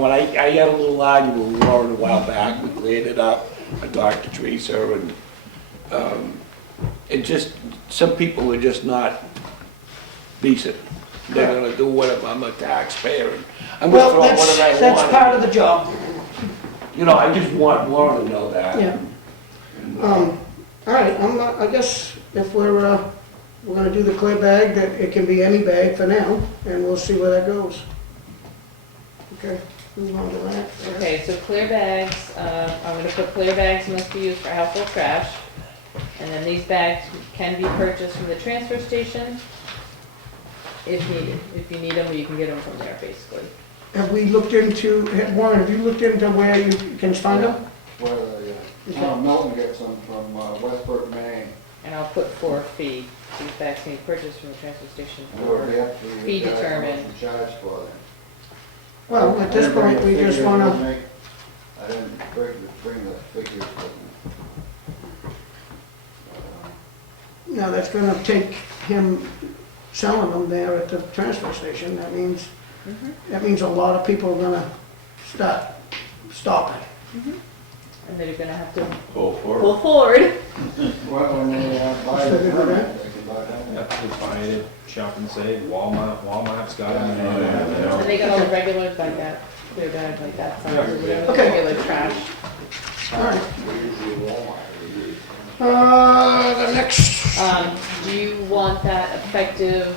when I had a little argument with Warren a while back, we cleared it up, I talked to Teresa, and just, some people are just not decent. They're gonna do whatever, I'm a taxpayer, and I'm gonna Well, throw whatever I want. that's part of the job. You know, I just want Warren to know that. Yeah. All right, I guess if we're gonna do the clear bag, that it can be any bag for now, and we'll see where that goes. Okay, move on to that. Okay, so clear bags, I'm gonna put clear bags must be used for household trash. And then these bags can be purchased from the transfer station if needed. If you need them, you can get them from there, basically. Have we looked into, Warren, have you looked into where you can find them? Where Milton gets them from Westport, Maine. And I'll put for a fee. These bags can be purchased from the transfer station Or for they have to fee determined. charge for them. Well, at this point, we just wanna, I didn't bring the figures with me. no, that's gonna take him selling them there at the transfer station. That means a lot of people are gonna stop it. And then you're gonna have to Pull forward. pull forward. Well, when they buy the permit, they can buy that. Yep, you find it, shop and save, Walmart's got them. And they got all the regular like that, clear bag like that, size or whatever, Okay. regular trash. All right. The next, Do you want that effective,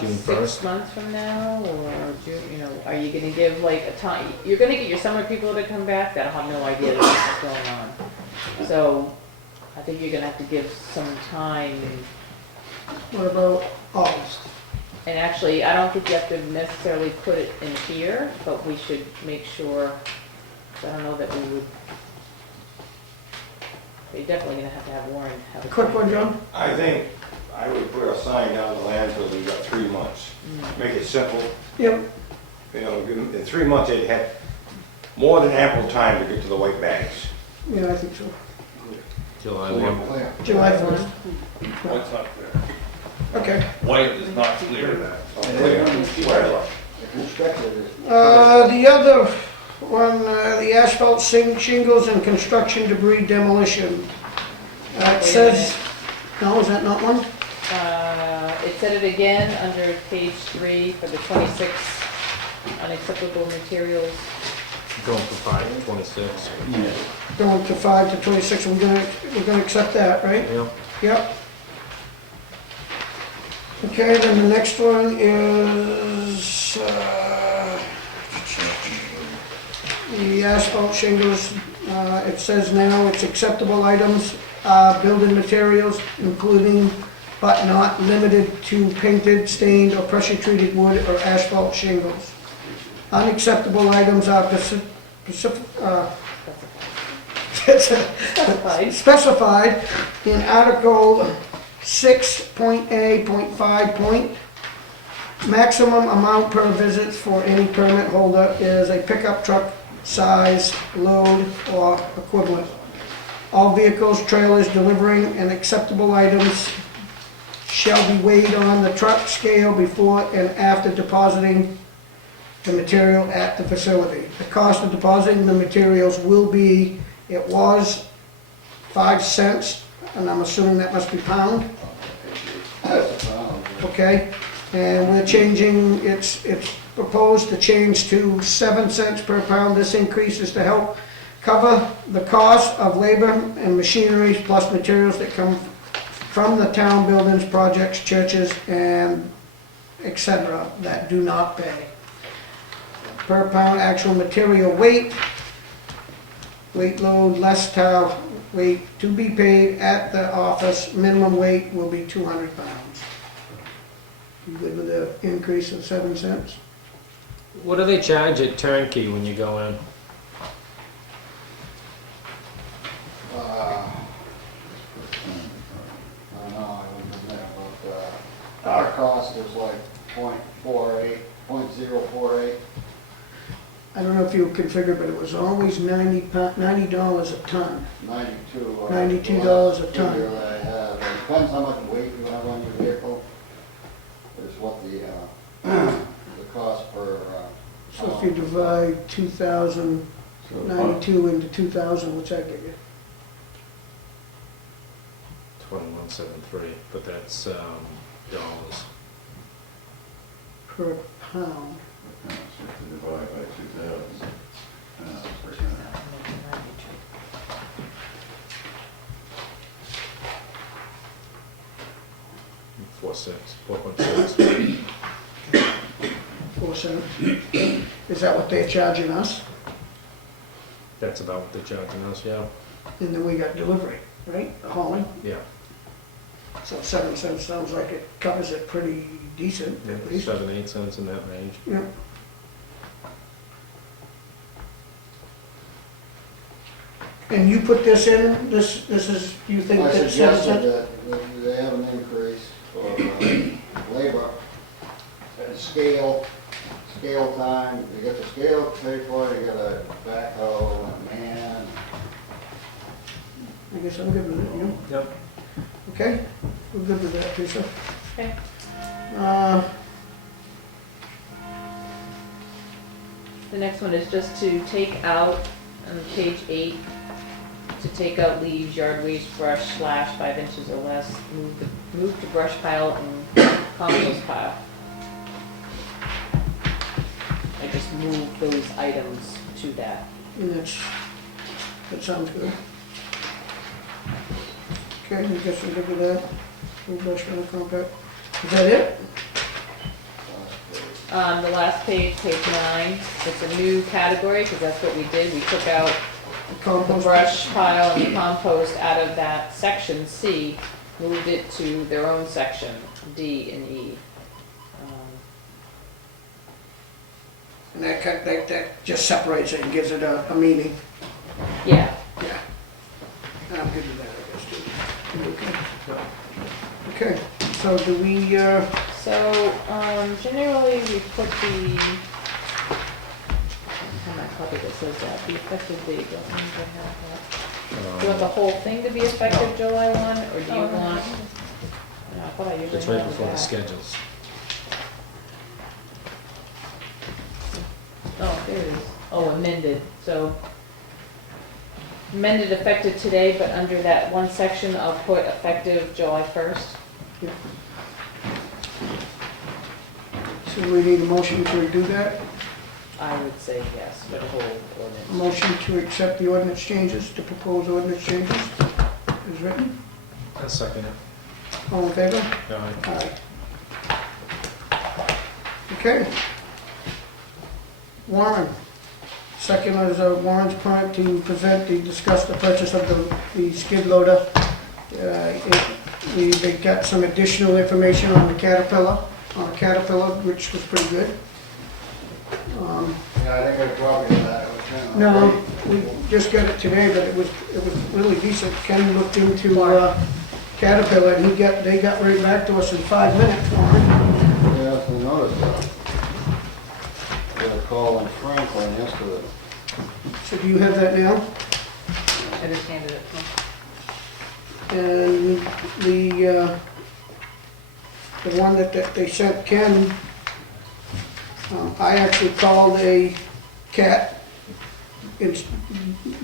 June 6 1st? months from now, or June, are you gonna give like a time, you're gonna get your summer people to come back that'll have no idea that this is going on. So, I think you're gonna have to give some time, what about August? and actually, I don't think you have to necessarily put it in here, but we should make sure, I don't know that we would, you're definitely gonna have Warren have a. Quick one, John? I think I would put a sign down the landfill, we've got 3 months. Make it simple, Yep. give them, in 3 months, they'd have more than ample time to get to the white bags. Yeah, I think so. July So 1. you're clear. July 1st. What's not clear? Okay. White is not clear. And they're gonna be if inspected it. The other one, the asphalt shingles and construction debris demolition. It says, no, is that not one? It said it again under page 3 for the 26 unacceptable materials. Going for 5 to 26. Yeah. Going to 5 to 26, we're gonna accept that, right? Yep. Yep. Okay, then the next one is, the asphalt shingles. It says now it's acceptable items, building materials, including but not limited to painted, stained, or pressure-treated wood or asphalt shingles. Unacceptable items are specified in Article 6.A.5. Maximum amount per visit for any permit holder is a pickup truck size, load, or equivalent. All vehicles, trailers delivering and acceptable items shall be weighed on the truck scale before and after depositing the material at the facility. The cost of depositing the materials will be, it was 5 cents, and I'm assuming that must be pound, That's a problem. okay? And we're changing, it's proposed to change to 7 cents per pound. This increase is to help cover the cost of labor and machinery plus materials that come from the town buildings, projects, churches, and et cetera that do not pay. Per pound actual material weight, weight load less tile weight to be paid at the office, minimum weight will be 200 pounds. You good with the increase of 7 cents? What do they charge at turnkey when you go in? I don't know, I wasn't there, but, our cost is like .48, .048. I don't know if you configured, but it was always $90 a ton. 92. $92 a ton. Figure that I have. It depends how much weight you have on your vehicle. So if you divide 2,092 into 2,000, what's that give you? 2173, but that's dollars. Per pound. So to divide by 2,000. percent. 4.6. 4 cents. Is that what they're charging us? That's about what they're charging us, yeah. And then we got delivery, right? Hauling. Yeah. So 7 cents sounds like it covers it pretty decent, at least. 7, 8 cents in that range. Yeah. And you put this in, this is, you think I that 7 suggested cents? that they have an increase for labor and scale time. You get the scale to pay for it, you got a backhoe and a man. I guess I'm good with it, you? Yep. Okay, we're good with that, Teresa. Okay. The next one is just to take out, on page 8, to take out leaves, yard waste, brush, slash 5 inches or less, move the brush pile and compost pile. I just move those items to that. And that sounds good. Okay, I guess we're good with that. We'll brush on the compact. Is that it? The last page, page 9, it's a new category, because that's what we did. We took out The the compost? brush pile and the compost out of that section C, moved it to their own section, D and E. And that just separates it and gives it a meaning. Yeah, Yeah. And I'm good with that, I guess, too. Okay. Okay, so do we, so, generally, we put the, I have my copy that says that, the effective date, don't we have that? Do you want the whole thing to be effective July 1, or do you want? No, I thought I usually It's right had before the that. schedules. Oh, there it is. Oh, amended, so amended effective today, but under that one section, I'll put effective July 1st. so we need a motion to do that? I would say yes, for the whole ordinance. Motion to accept the ordinance changes, to propose ordinance changes is written. I'll second it. All in favor? Aye. Aye. Okay. Warren. Second is Warren's permit to discuss the purchase of the skid loader. They got some additional information on a Caterpillar, which was pretty good. Yeah, I think I probably got that. It was kind of- No, we just got it today, but it was really decent. Ken looked into Caterpillar, and they got right back to us in 5 minutes, Warren. Yes, I noticed that. I got a call in Franklin yesterday. So do you have that now? I just handed it to him. And the one that they sent Ken, I actually called a cat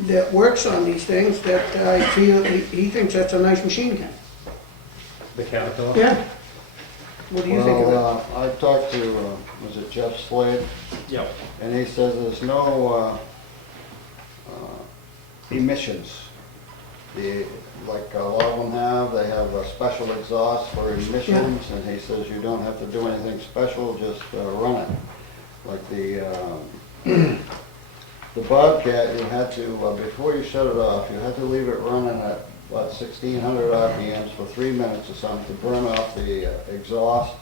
that works on these things, that I feel, he thinks that's a nice machine, Ken. The Caterpillar? Yeah. What do you think of it? Well, I talked to, was it Jeff Slade? Yep. And he says there's no emissions. Like a lot of them have, they have a special exhaust for emissions, and he says you don't have to do anything special, just run it. Like the Bobcat, you had to, before you shut it off, you had to leave it running at, 1,600 RPMs for 3 minutes or something to burn off the exhaust.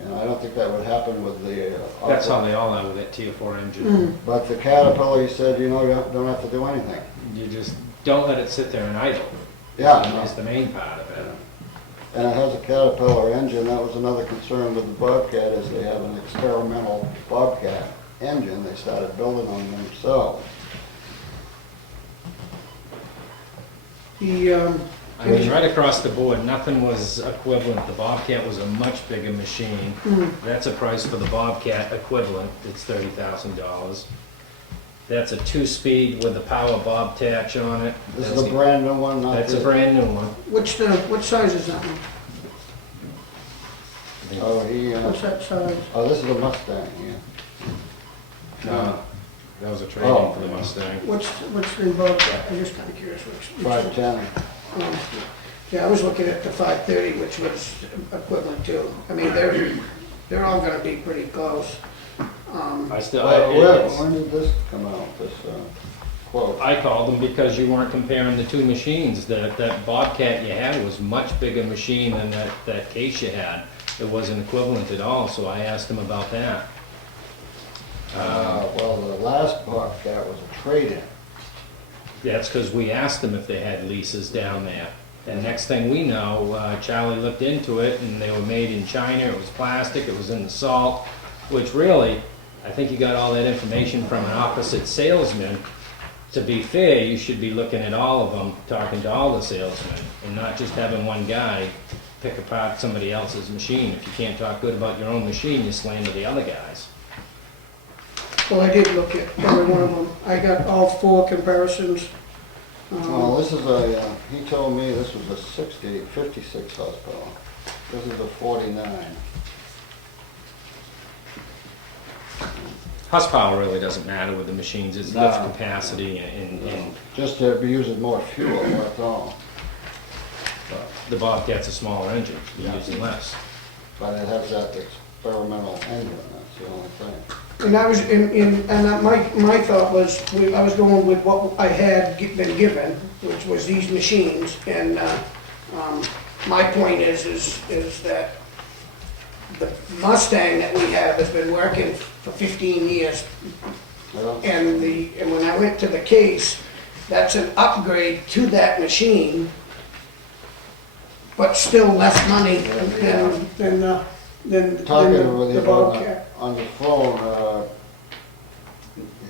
And I don't think that would happen with the... That's how they all are with that Tier 4 engine. But the Caterpillar, he said, you don't have to do anything. You just don't let it sit there and idle. Yeah. That's the main part of it. And it has a Caterpillar engine. That was another concern with the Bobcat, is they have an experimental Bobcat engine. They started building them themselves. I mean, right across the board, nothing was equivalent. The Bobcat was a much bigger machine. That's a price for the Bobcat equivalent, it's $30,000. That's a 2-speed with the power bob attach on it. This is a brand new one, not That's a the... brand new one. Which size is that one? Oh, What's that size? oh, this is a Mustang, yeah. No, that was a trade-in for the Mustang. What's the Bobcat? I'm just kinda curious which. 510. Yeah, I was looking at the 530, which was equivalent to, I mean, they're all gonna be pretty close. I still, When did this come out, this quote? I called them because you weren't comparing the two machines. That Bobcat you had was much bigger machine than that case you had. It wasn't equivalent at all, so I asked them about that. Well, the last Bobcat was a trade-in. That's because we asked them if they had leases down there. And next thing we know, Charlie looked into it, and they were made in China, it was plastic, it was in the salt, which really, I think you got all that information from an opposite salesman. To be fair, you should be looking at all of them, talking to all the salesmen, and not just having one guy pick apart somebody else's machine. If you can't talk good about your own machine, you slander the other guys. Well, I did look at every one of them. I got all 4 comparisons. Well, this is a, he told me this was a 56 horsepower. This is a 49. Horsepower really doesn't matter with the machines, it's No. lift capacity and Just to be using more fuel, that's all. the Bobcat's a smaller engine, you're Yeah. using less. But it has that experimental engine, that's the only thing. And I was my thought was, I was going with what I had been given, which was these machines, and, my point is that the Mustang that we have has been working for 15 years, Well, and when I went to the case, that's an upgrade to that machine, but still less money than talking with the him Bobcat. on the phone,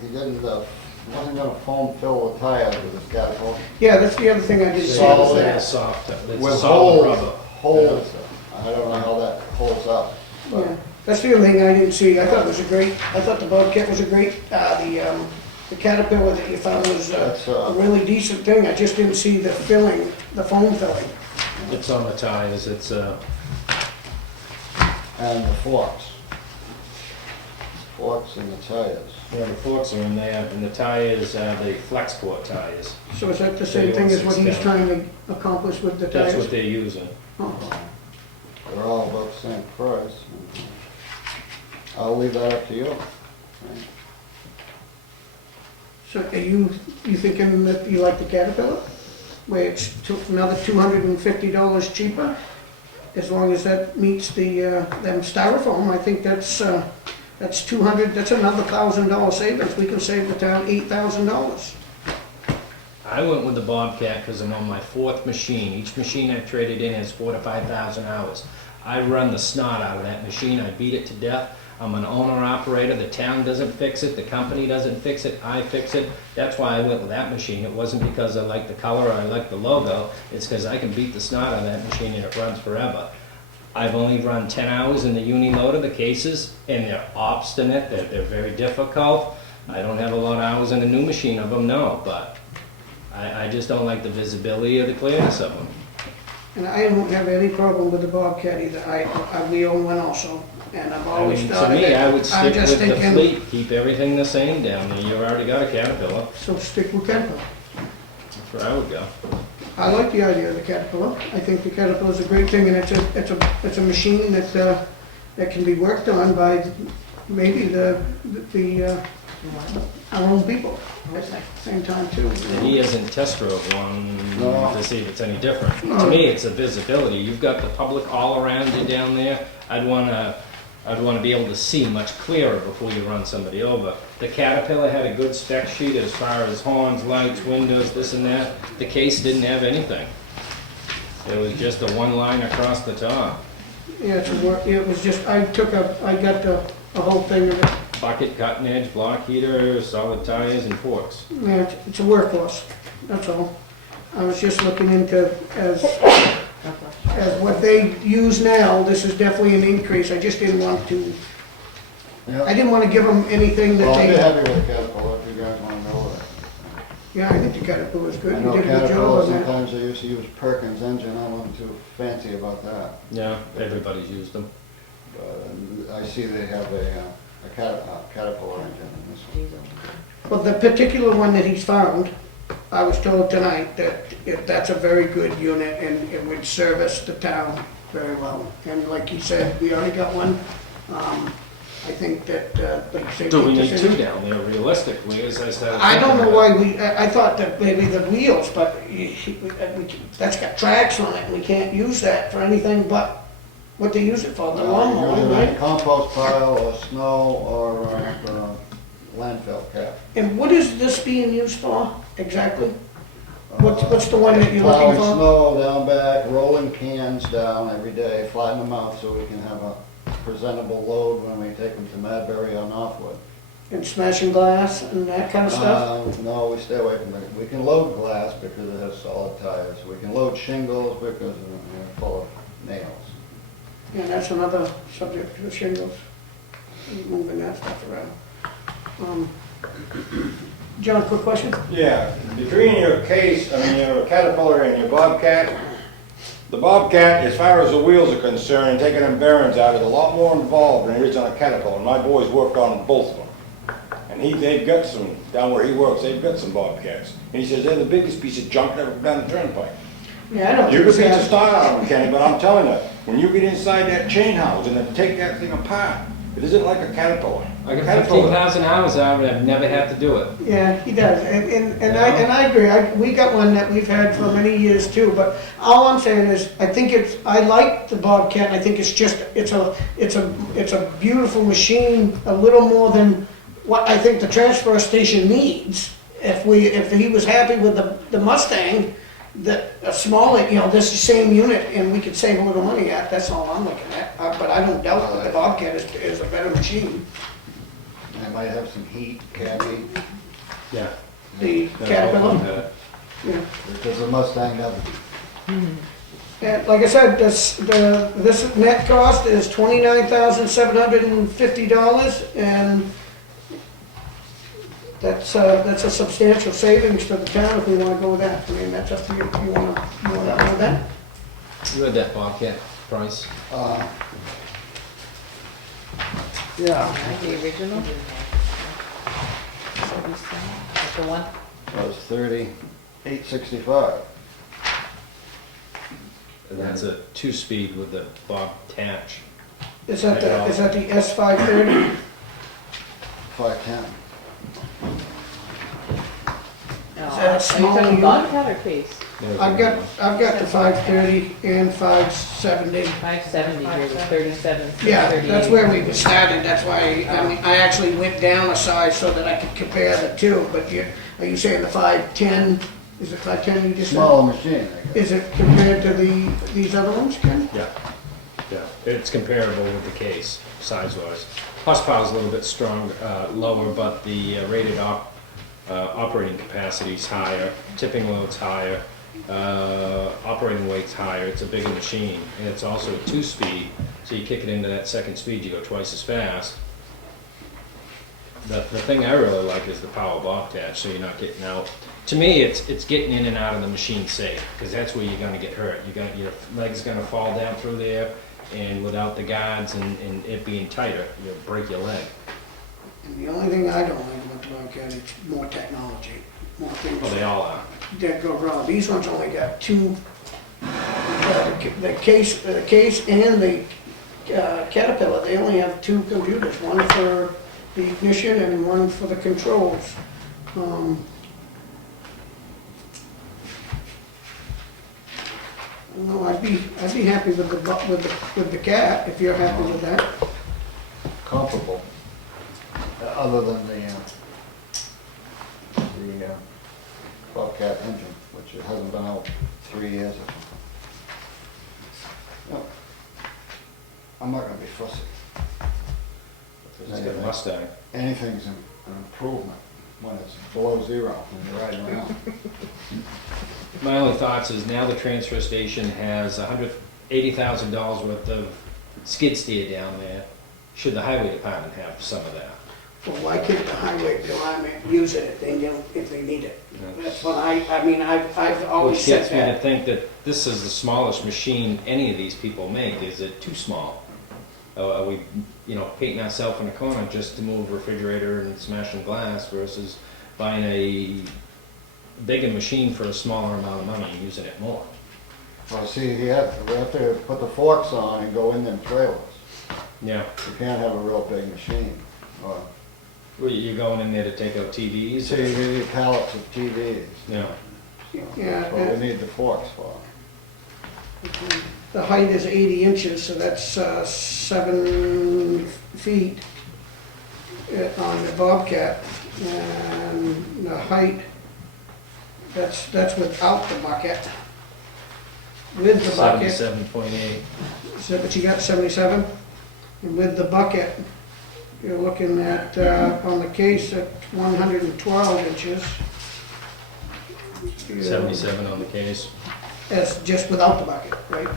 he didn't, wasn't gonna foam fill the tires with his Caterpillar. Yeah, that's the other thing I did see Solid. was It's that. soft, it's With solid rubber. holes, I don't know how that holds up. but- Yeah, that's the only thing I didn't see. I thought it was I thought the Bobcat was a great, the Caterpillar that you found was That's, a really decent thing. I just didn't see the foam filling. It's on the tires, it's, And the forks. Forks in the tires. the forks are in there, and the tires are the Flexport tires. So is that the same thing as what he's trying to accomplish with the That's tires? what they're using. Oh. They're all about the same price. I'll leave that up to you. So are you thinking that you like the Caterpillar? Where it's another $250 cheaper? As long as that meets them styrofoam, I think that's another $1,000 savings. We can save the town $8,000. I went with the Bobcat because I'm on my 4th machine. Each machine I've traded in has 4,000 to 5,000 hours. I run the snot out of that machine, I beat it to death. I'm an owner-operator, the town doesn't fix it, the company doesn't fix it, I fix it. That's why I went with that machine. It wasn't because I like the color or I like the logo, it's because I can beat the snot out of that machine and it runs forever. I've only run 10 hours in the Uniloader, the cases, and they're obstinate, they're very difficult. I don't have a lot of hours in a new machine of them, no, but I just don't like the visibility or the clearness of them. And I don't have any problem with the Bobcat either. We own one also, and I've I always mean, thought to of it. me, I would I'm stick just with the thinking, fleet, keep everything the same down there. You've already got a Caterpillar, so stick with Caterpillar. that's where I would go. I like the idea of the Caterpillar. I think the Caterpillar is a great thing, and it's a machine that can be worked on by maybe our own people at the same time too. And he hasn't test drove one No. to see if it's any different. To me, it's a visibility. You've got the public all around you down there. I'd wanna be able to see much clearer before you run somebody over. The Caterpillar had a good spec sheet as far as horns, lights, windows, this and that. The case didn't have anything. It was just a one line across the top. Yeah, it was just, I got the whole thing of it. Bucket, cutting edge, block heater, solid tires, and forks. Yeah, it's a workhorse, that's all. I was just looking into as what they use now, this is definitely an increase. I just didn't want to, I Yeah. didn't want to give them anything that Well, I'd be they, happy with Caterpillar if you guys wanna know that. yeah, I think the Caterpillar was good. I You know did a good job Caterpillar, on that. sometimes they used to use Perkins engine, I wasn't too fancy about that. Yeah, everybody's used them. But I see they have a Caterpillar engine in this one. Diesel. Well, the particular one that he's found, I was told tonight that that's a very good unit and it would service the town very well. And like he said, we already got one. I think that, like you say. Do we keep need this two in. down there realistically, as I started I don't know thinking why about I thought that maybe the wheels, but that's got tracks on it and we can't use that for anything but what they use it for, the lawnmower, Either a right? compost pile or snow or landfill cap. And what is this being used for exactly? What's the one that you're looking Plowing for? snow down back, rolling cans down every day, flatten them out so we can have a presentable load when we take them to Madbury or Northwood. And smashing glass and that kind of stuff? No, we stay away from it. We can load glass because it has solid tires. We can load shingles because they're full of nails. Yeah, that's another subject, the shingles, moving that stuff around. John, quick question? Yeah, between your case, your Caterpillar and your Bobcat, the Bobcat, as far as the wheels are concerned, taking them bearings out, is a lot more involved than it is on a Caterpillar. My boys worked on both of them. And they've got some, down where he works, they've got some Bobcats. And he says they're the biggest piece of junk ever done the turnpike. Yeah, I don't You think could be the so. star on them, Kenny, but I'm telling you, when you get inside that chain house and then take that thing apart, it isn't like a Caterpillar. I got Caterpillar- 15,000 hours out of it, I've never had to do it. Yeah, he does, and I agree, we got one that we've had for many years too, but all I'm saying is, I like the Bobcat, and I think it's a beautiful machine, a little more than what I think the transfer station needs. If he was happy with the Mustang, that a smaller, this same unit, and we could save a little money at, that's all I'm looking at. But I don't doubt that the Bobcat is a better machine. They might have some heat, cat heat, Yeah. The Caterpillar, yeah. because the Mustang doesn't. And like I said, this net cost is $29,750, and that's a substantial savings to the town if we wanna go with that. I mean, that's up to you, you wanna go with that? You had that Bobcat price? Yeah, The original? That's the one? that was $38.65. And that's a 2-speed with the Bob Tatch. Is that the S530? 510. No. that a Are small you talking unit? Bobcat or case? I've got the 530 and 570. 570 here was 37, Yeah, 38. that's where we started, that's why, I actually went down a size so that I could compare the two, but are you saying the 510, is it 510 you just said? Smaller machine, I guess. Is it compared to these other ones, Ken? Yeah. Yeah, it's comparable with the case, size-wise. Horsepower's a little bit strong, lower, but the rated operating capacity's higher, tipping load's higher, operating weight's higher, it's a bigger machine, and it's also a 2-speed, so you kick it into that second speed, you go twice as fast. The thing I really like is the power Bobcat, so you're not getting out. To me, it's getting in and out of the machine safe, because that's where you're gonna get hurt. Your leg's gonna fall down through there, and without the guards and it being tighter, you'll break your leg. And the only thing I don't like about the Bobcat is more technology, more things Well, they all are. that go wrong. These ones only got two, the case and the Caterpillar, they only have two computers, one for the ignition and one for the controls. No, I'd be happy with the cat, if you're happy with that. Comparable, other than the Bobcat engine, which it hasn't been out 3 years or something. No, I'm not gonna be fussy. If It's there's got a Mustang. anything's an improvement. when it's below zero, when you're riding around. My only thoughts is now the transfer station has $180,000 worth of skid steer down there. Should the highway department have some of that? Well, why can't the highway department use it if they need it? That's what I've always Which said gets me to that. think that this is the smallest machine any of these people make. Is it too small? Are we, painting ourselves in a corner just to move refrigerator and smashing glass versus buying a bigger machine for a smaller amount of money and using it more? Well, see, we have to put the forks on and go in them trailers. Yeah. You can't have a real big machine. Or Well, you're going in there to take out TVs? TV, pallets of TVs. Yeah. Yeah, But we need the forks for. the height is 80 inches, so that's 7 feet on the Bobcat. And the height, that's without the bucket. With the bucket, 77.8. so, but you got 77? And with the bucket, you're looking at, on the case, at 112 inches. 77 on the case. That's just without the bucket, right?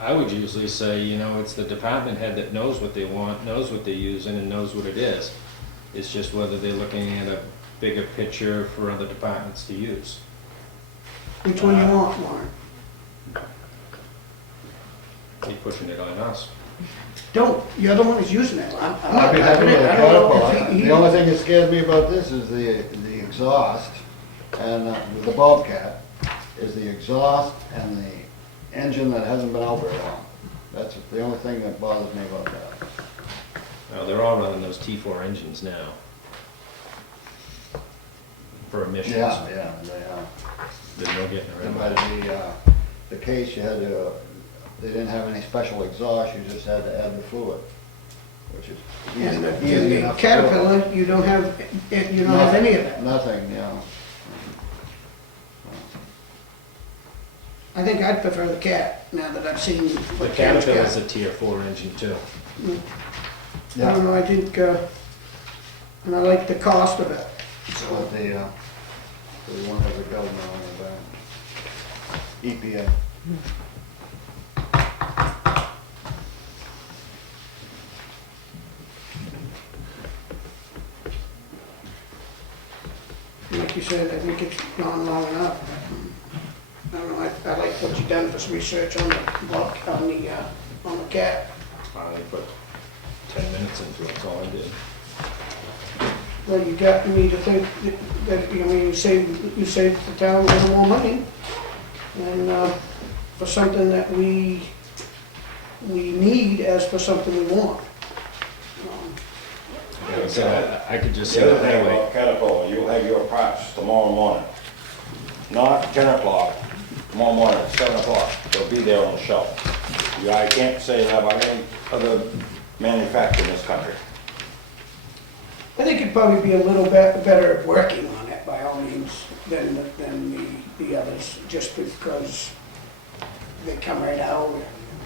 I would usually say, it's the department head that knows what they want, knows what they're using, and knows what it is. It's just whether they're looking at a bigger picture for other departments to use. Which one you want, Warren? Keep pushing it on us. Don't, you're the one who's using it. I'm I'd not be happy driving with it. a I don't know Caterpillar. if he- The only thing that scares me about this is the exhaust, and with the Bobcat, is the exhaust and the engine that hasn't been out very long. That's the only thing that bothers me about that. They're all running those T4 engines now. For emissions. Yeah, they are. There's no getting around But that. the case, you had to, they didn't have any special exhaust, you just had to add the fluid, which is And the easy enough. to do. Caterpillar, you don't have any of that. Nothing, yeah. I think I'd prefer the Cat, now that I've seen The what Cat's Caterpillar's got. a Tier 4 engine too. I don't know, I think, and I like the cost of it. But they want to have the government on their back. EPA. Like you said, I think it's gone long enough. I don't know, I like what you've done for some research on the block, on the Cat. Finally put 10 minutes into it, that's all I did. Well, you got me to think that, you saved the town a little more money, and, for something that we need as for something we want. Like I said, I could just say The the other thing highway. about Caterpillar, you'll have your parts tomorrow morning. Not 10 o'clock, tomorrow morning, at 7 o'clock, they'll be there on the shelf. I can't say that about any other manufacturer in this country. I think it'd probably be a little bit better at working on it by all means than the others, just because they come right out.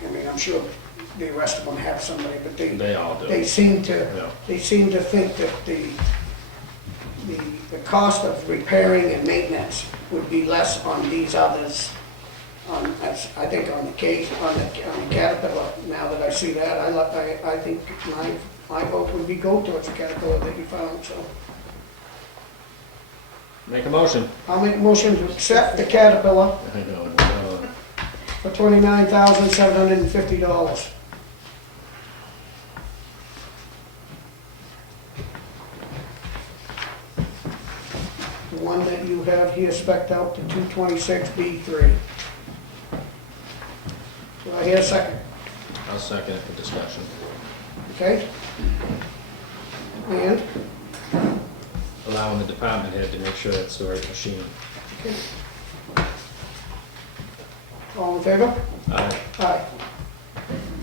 I mean, I'm sure the rest of them have somebody, but They all do. they seem to, Yeah. they seem to think that the cost of repairing and maintenance would be less on these others. I think on the case, on the Caterpillar, now that I see that, I think my vote would be go towards the Caterpillar that you found, so. Make a motion. I'll make a motion to accept the Caterpillar I know. for $29,750. The one that you have here spec'd out to 226B3. Do I hear a second? I'll second it for discussion. Okay? And, Allowing the department head to make sure that's the right machine. okay. All in favor? Aye. Aye.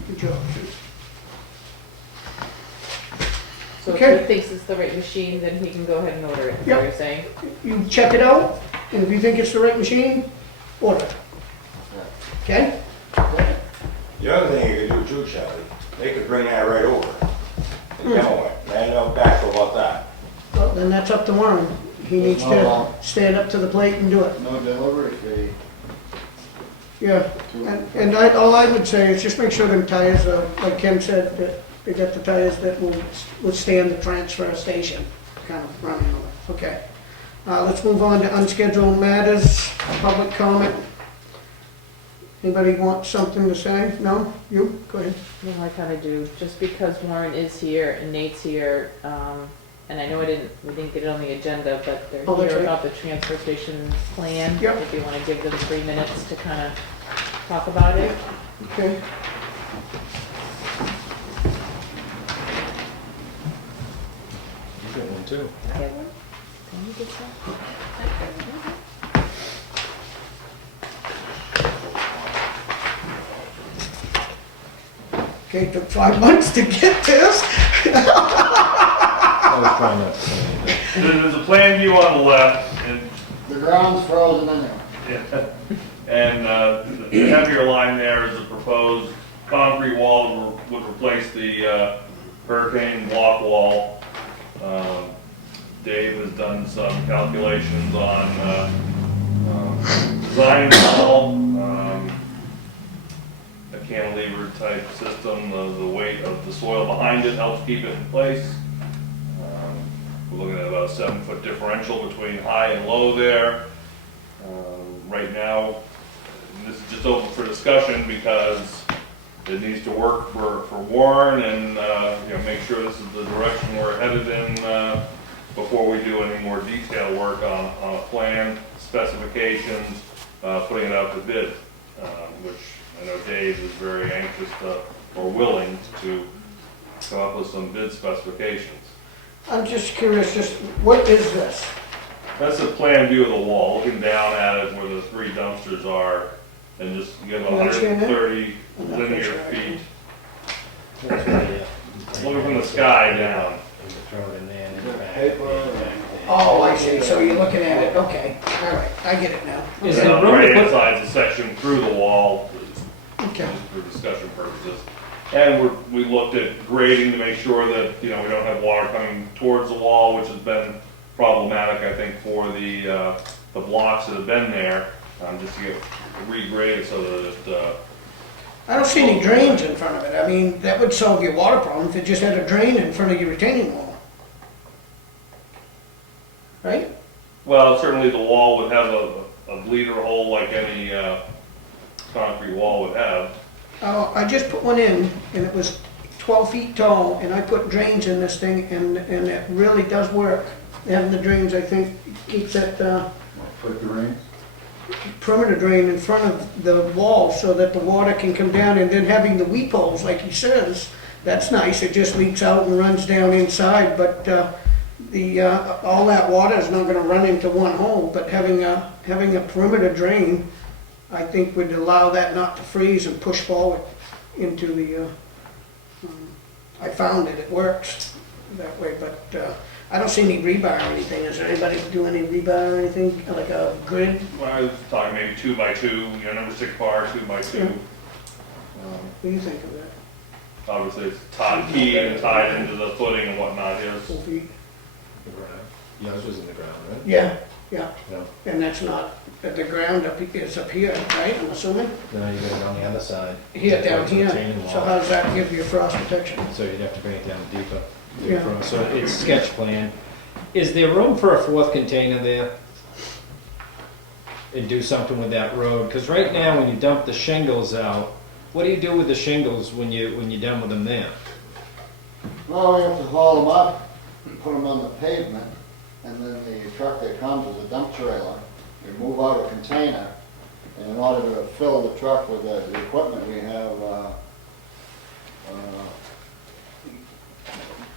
Good job. So if Okay. he thinks it's the right machine, then he can go ahead and order it, is Yep. what you're saying? You check it out, and if you think it's the right machine, order it. Okay? The other thing you could do too, Charlie, they could bring that right over and demo it, and they'll back about that. Well, Well, then that's up to Warren. He needs to stand up to the plate and do it. No delivery fee. Yeah, and all I would say is just make sure them tires, like Kim said, that they got the tires that will withstand the transfer station kind of running on it. Okay. Let's move on to unscheduled matters, public comment. Anybody want something to say? No? You? Go ahead. No, I kinda do, just because Warren is here and Nate's here, and I know we didn't get it on the agenda, but they're Oh, that's here right. about the transfer station plan. Yep. If you wanna give them 3 minutes to kinda talk about it. Okay. You get one too. Get one? Can you get some? Okay, took 5 months to get this. I was trying not to say anything. There's a plan view on the left, and The ground's frozen anyway. yeah. And the heavier line there is the proposed concrete wall that would replace the hurricane block wall. Dave has done some calculations on designing the wall, a cantilever type system. The weight of the soil behind it helps keep it in place. We're looking at about a 7-foot differential between high and low there. Right now, and this is just open for discussion because it needs to work for Warren and, make sure this is the direction we're headed in, before we do any more detailed work on a plan, specifications, putting it out to bid, which I know Dave is very anxious to, or willing to come up with some bid specifications. I'm just curious, just what is this? That's a plan view of the wall, looking down at it where the 3 dumpsters are, and just give You understand that? 130 I'm not linear sure I feet. That's right, yeah. Looking from the sky down. And you throw it in there and in the back. Paper. Oh, I see, so you're looking at it, okay, all right, I get it now. Is And there on the room to right-hand put- side is a section through the wall, Okay. for discussion purposes. And we looked at grading to make sure that, we don't have water coming towards the wall, which has been problematic, I think, for the blocks that have been there, just to get regraded so that it, I don't see any drains in front of it. I mean, that would solve your water problem if it just had a drain in front of your retaining wall. Right? well, certainly the wall would have a bleeder hole like any concrete wall would have. I just put one in, and it was 12 feet tall, and I put drains in this thing, and it really does work. Having the drains, I think, keeps that Put the rings? perimeter drain in front of the wall so that the water can come down, and then having the weep holes, like he says, that's nice. It just leaks out and runs down inside, but all that water is not gonna run into one hole, but having a perimeter drain, I think would allow that not to freeze and push forward into the, I found it works that way, but I don't see any rebar or anything. Is there anybody do any rebar or anything, like a grid? Well, I was talking maybe 2 by 2, number 6 bar, 2 by 2. Yeah. What do you think of that? Obviously, it's keyed and tied into the footing and whatnot. 4 feet? The ground. Yours was in the ground, right? Yeah, yeah, No. and that's not, the ground is up here, right, I'm assuming? No, you got it on the other side. Here, down Towards the here, retaining so wall. how does that give you frost protection? So you'd have to bring it down deeper. Yeah. So it's sketch plan. Is there room for a 4th container there? And do something with that road? Because right now, when you dump the shingles out, what do you do with the shingles when you're done with them there? Well, we have to haul them up and put them on the pavement, and then the truck that comes is a dump trailer. We move out a container, and in order to fill the truck with the equipment, we have,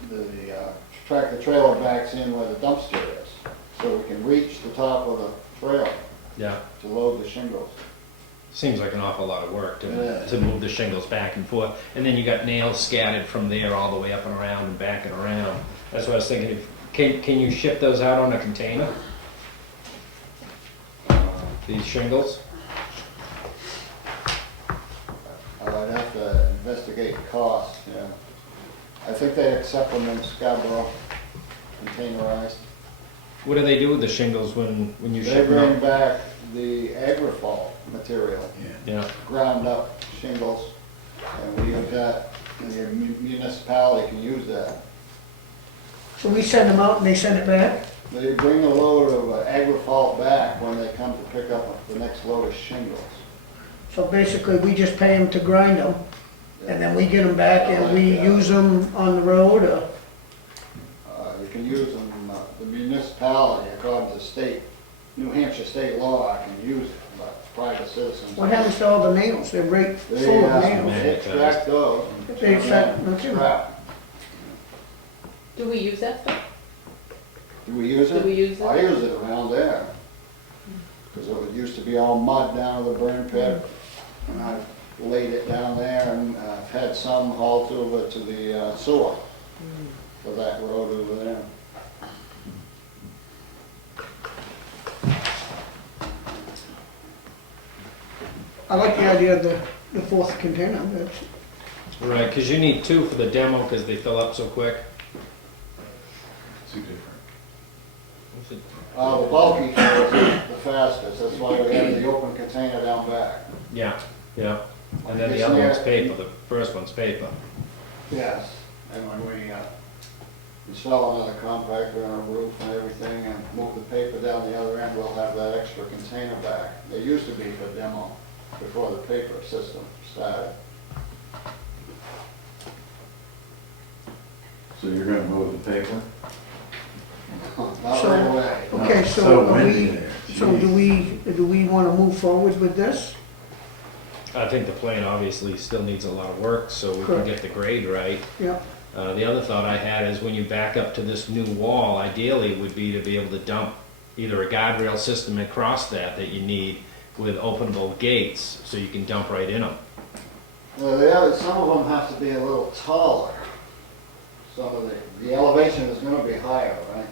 the trailer backs in where the dumpster is, so we can reach the top of the trailer Yeah. to load the shingles. Seems like an awful lot of work Yeah. to move the shingles back and forth. And then you got nails scattered from there all the way up and around and back and around. That's what I was thinking. Can you ship those out on a container? These shingles? I'd have to investigate the cost, yeah. I think they accept them in Scarborough, containerized. What do they do with the shingles when you They ship them bring out? back the agrifol material, Yeah, ground up shingles, and we use that, and the municipality can use that. So we send them out and they send it back? They bring a load of agrifol back when they come to pick up the next load of shingles. So basically, we just pay them to grind them, and then we get them back and we use them on the road, or? You can use them, the municipality, according to state, New Hampshire state law, can use it, but private citizens. What happens to all the nails? They're right They, full of uh, nails. they extract those. and They turn extract them them too. scrap. Do we use that stuff? Do we use it? Do we use it? I use it around there. Because it used to be all mud down to the burn pit. And I laid it down there and I've had some hauled over to the sewer for that road over there. I like the idea of the fourth container, that's, right, because you need two for the demo because they fill up so quick. Too different. The bulky is the fastest, that's why we have the open container down back. Yeah, yeah. And then the other one's paper, the first one's paper. Yes. And when we install another compactor on a roof and everything and move the paper down the other end, we'll have that extra container back. They used to be for demo before the paper system started. So you're gonna move the paper? Not So- right away. okay, So so are windy we, there. so do we wanna move forward with this? I think the plan obviously still needs a lot of work, so we can Correct. get the grade right. Yeah, The other thought I had is when you back up to this new wall, ideally would be to be able to dump either a guardrail system across that you need with openable gates, so you can dump right in them. Well, some of them have to be a little taller. Some of the elevation is gonna be higher, right?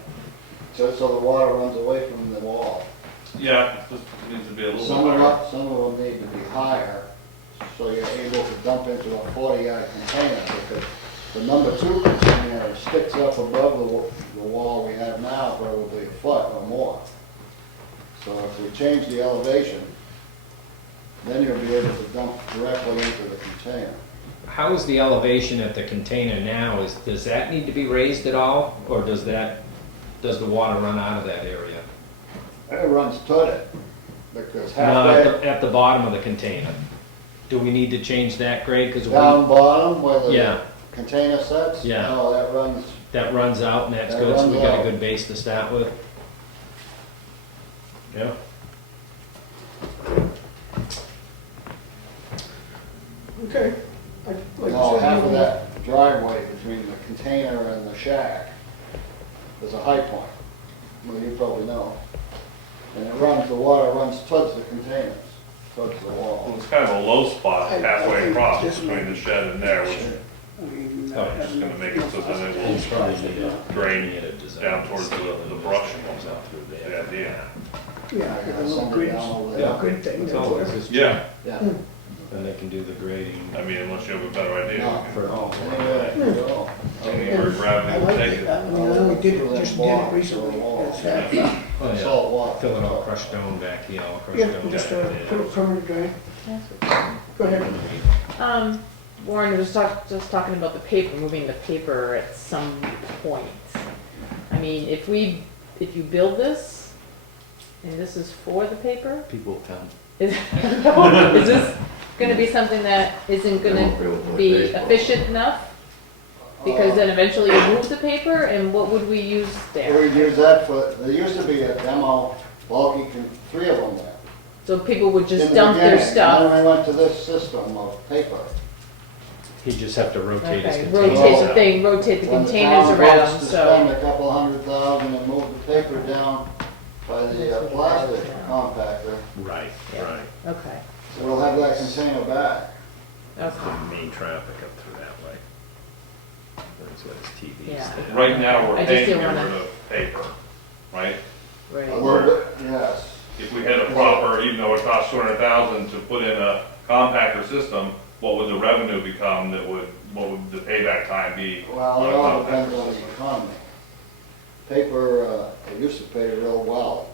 So the water runs away from the wall. Yeah, this needs to be a little Some bit of higher. them, some of them need to be higher, so you're able to dump into a 40-yard container, because the number 2 container sticks up above the wall we have now, probably a foot or more. So if we change the elevation, then you'll be able to dump directly into the container. How is the elevation at the container now? Does that need to be raised at all, or does the water run out of that area? It runs to it, because No, halfway at the bottom of the container. Do we need to change that grade? Because down bottom where the Yeah. container sets, Yeah. no, that runs, that runs out and that's That good, so we runs got a out. good base to start with. Yeah. okay. Like you no, said, half you of know, that driveway between the container and the shack is a high point. Well, you probably know. And the water runs towards the containers, towards the Well, wall. it's kind of a low spot I halfway think across this between may- the shed and there, which I mean, Oh, it's just gonna make it so that it It's probably the drain down towards the brush comes out through the idea. Yeah, I got a little somebody grid, down over Yeah. there. grid thing. It's that's always what- just, Yeah, Yeah. then they can do the grading. I mean, unless you have a better idea. No. For all. Anywhere you go. Anywhere I gravity will like take it. it. I mean, I only did it, just did it recently. It's, Oh, yeah. Salt water. Fill it all crushed stone back, you know, crushed yeah, stone. just back put a there. permanent drain. Go ahead. Warren was just talking about the paper, moving the paper at some point. I mean, if you build this, and this is for the paper, People come. is is this gonna be something that isn't They gonna won't be able to play be baseball. efficient enough? Because then eventually you move the paper, and what would we use We there? use that there used to be a demo bulky, 3 of them there. So people would just In the dump their beginning, stuff, Then we went to this system of paper. You just have to rotate his okay, container. rotate the thing, rotate the When containers town around, votes to spend so. a couple $100,000 and move the paper down by the plastic compactor, Right, Yeah. right. Okay, so we'll have that container back. That's okay. the main traffic up through that way. That's what his TV's Yeah. there. Right now, we're I just paying to didn't get wanna- rid of paper, right? A Right. little bit, yes. If we had a proper, even though it costs 200,000 to put in a compactor system, what would the revenue become what would the payback time be? Well, on it a all compactor depends on system? the economy. paper, it used to pay real well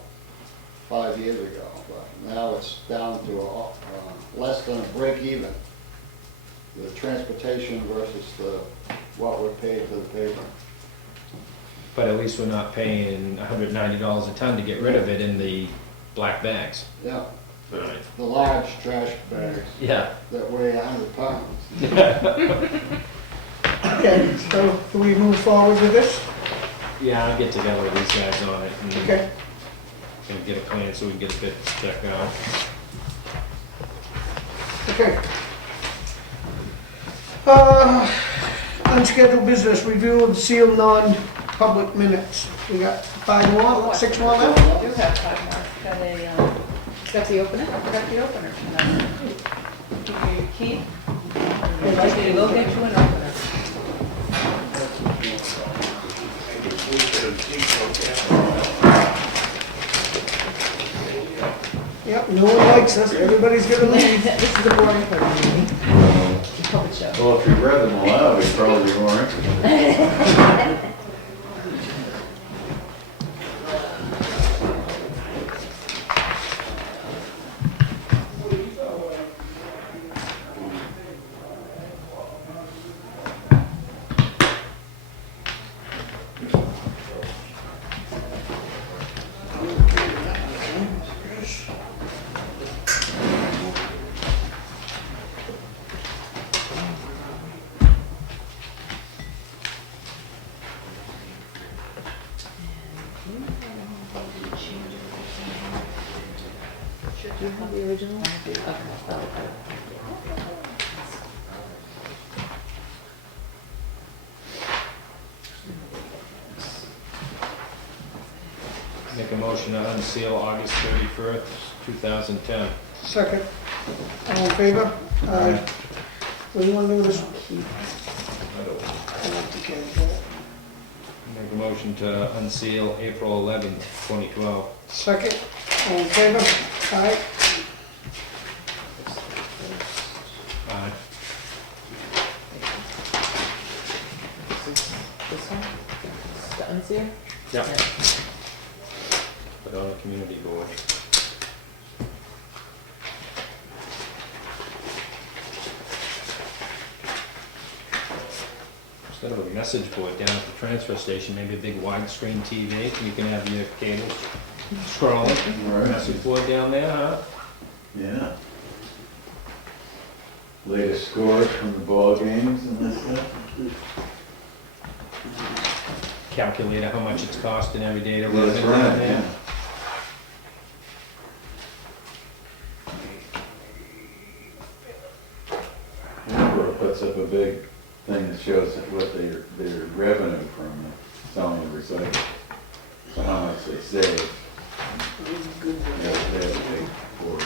5 years ago, but now it's down to less than a break even. The transportation versus what we're paid for the paper. But at least we're not paying $190 a ton to get rid of it in the black bags. Yeah, Right. the large trash bags Yeah. that weigh 100 pounds. Okay, so can we move forward with this? Yeah, I'll get together with these guys on it and Okay. and get a plan so we can get a bit checked out. Okay. Unscheduled business, review of sealed non-public minutes. We got 5 more, 6 more I left? do have 5 more. Got the opener? Got the opener. Give you your key. I'd like you to go get you an opener. Yep, no one likes us, everybody's gonna leave. This is the boring part of the meeting. Puppet show. Well, if you read them aloud, we'd probably be more interested. Do you have the original? Okay. Make a motion to unseal August 31st, 2010. Second. All in favor? Aye. What do you wanna do with this one? I like to carry that. Make a motion to unseal April 11th, 2012. Second. All in favor? Aye. Aye. This one? The unseal? Yep. Put on the community board. Instead of a message board down at the transfer station, maybe a big widescreen TV, you can have your cables scrolling. Right. Message board down there, huh? Yeah. Latest scores from the ball games and that stuff. Calculator how much it's costing every day to run That's it down right, there. yeah. Edinburgh puts up a big thing that shows what their revenue from selling the recycling. So how much they save. They have a big board.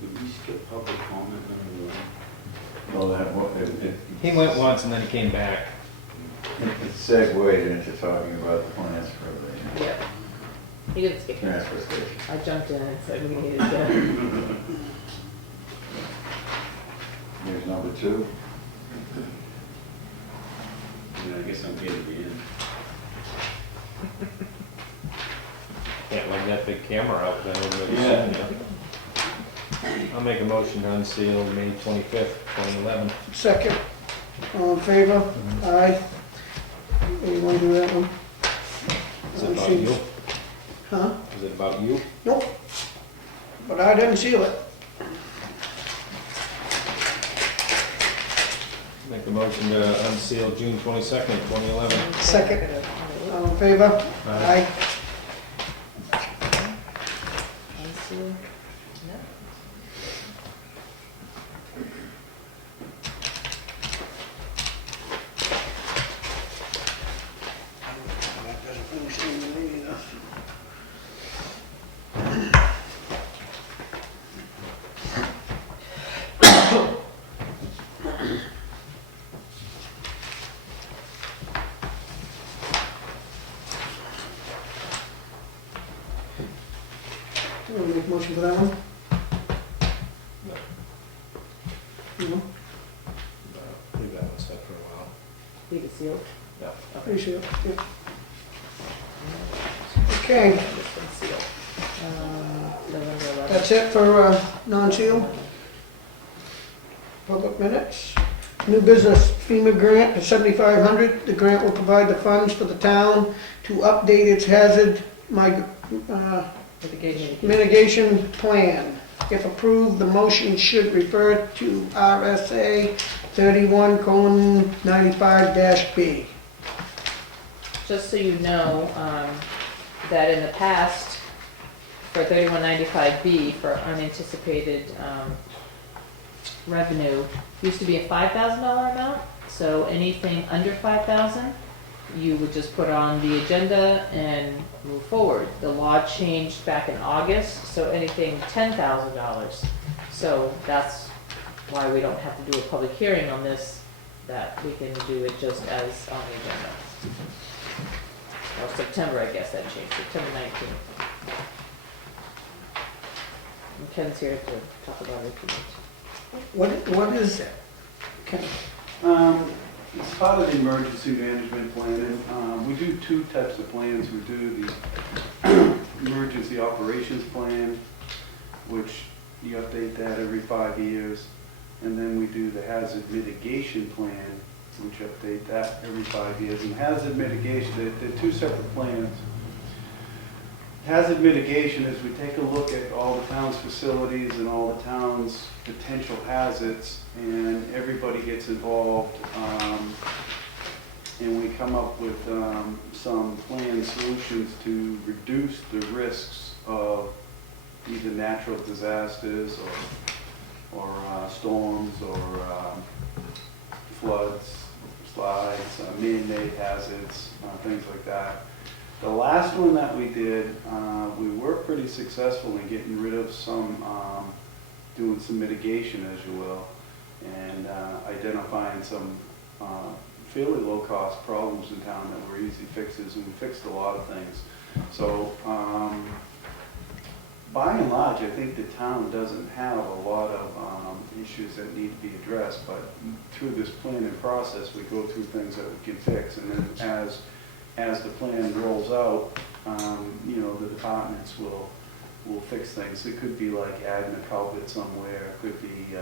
Did we skip public comment number one? Well, that, He went once and then he came back. it segued into talking about the plans for the Yeah. You didn't skip it. transfer station. I jumped in and said we needed to. Here's number 2. Yeah, I guess I'm getting the end. Can't lug that big camera out, then everybody's Yeah. seeing you. I'll make a motion to unseal May 25th, 2011. Second. All in favor? Aye. You wanna do that one? Is it about you? Huh? Is it about you? Nope. But I didn't seal it. Make a motion to unseal June 22nd, 2011. Second. All in favor? Aye. Unseal. No. You wanna make a motion for that one? No? Leave that one set for a while. Leave it sealed. Reseal, yeah. Okay, This one's sealed. November 11th. that's it for non-sealed. Public minutes. New business FEMA grant is $7,500. The grant will provide the funds for the town to update its hazard Litigation. mitigation plan. If approved, the motion should refer to RSA 31:95-B. Just so you know, that in the past, for 3195B, for unanticipated revenue, used to be a $5,000 amount. So anything under 5,000, you would just put on the agenda and move forward. The law changed back in August, so anything $10,000. So that's why we don't have to do a public hearing on this, that we can do it just as on the agenda. Or September, I guess that changed, September 19th. And Ken's here to talk about it if you need. What is it? Okay. It's part of the emergency management plan. We do two types of plans. We do the emergency operations plan, which you update that every 5 years. And then we do the hazard mitigation plan, which update that every 5 years. And hazard mitigation, they're two separate plans. Hazard mitigation is we take a look at all the town's facilities and all the town's potential hazards, and everybody gets involved, and we come up with some planned solutions to reduce the risks of either natural disasters or storms or floods, slides, man-made hazards, things like that. The last one that we did, we were pretty successful in getting rid of some, doing some mitigation, as you will, and identifying some fairly low-cost problems in town that were easy fixes, and we fixed a lot of things. So, by and large, I think the town doesn't have a lot of issues that need to be addressed, but through this planning process, we go through things that we can fix, and then as the plan rolls out, you know, the departments will fix things. It could be like adding a culvert somewhere, it could be,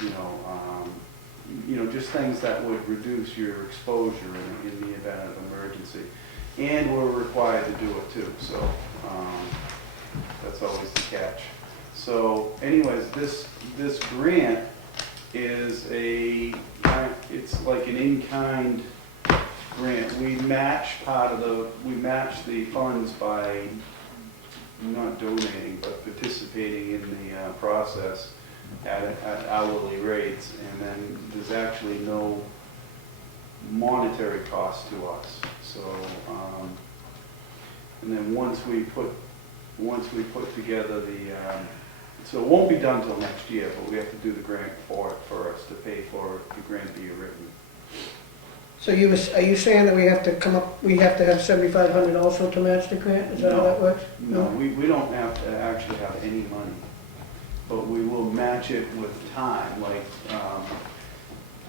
you know, just things that would reduce your exposure in the event of emergency. And we're required to do it too, so that's always the catch. So anyways, this grant is it's like an in-kind grant. We match the funds by not donating, but participating in the process at hourly rates, and then there's actually no monetary cost to us. So, and then once we put together so it won't be done till next year, but we have to do the grant for it first to pay for the grant to be written. So are you saying that we have to have $7,500 also to match the grant? Is that how that works? No, we don't have to actually have any money, but we will match it with time, like,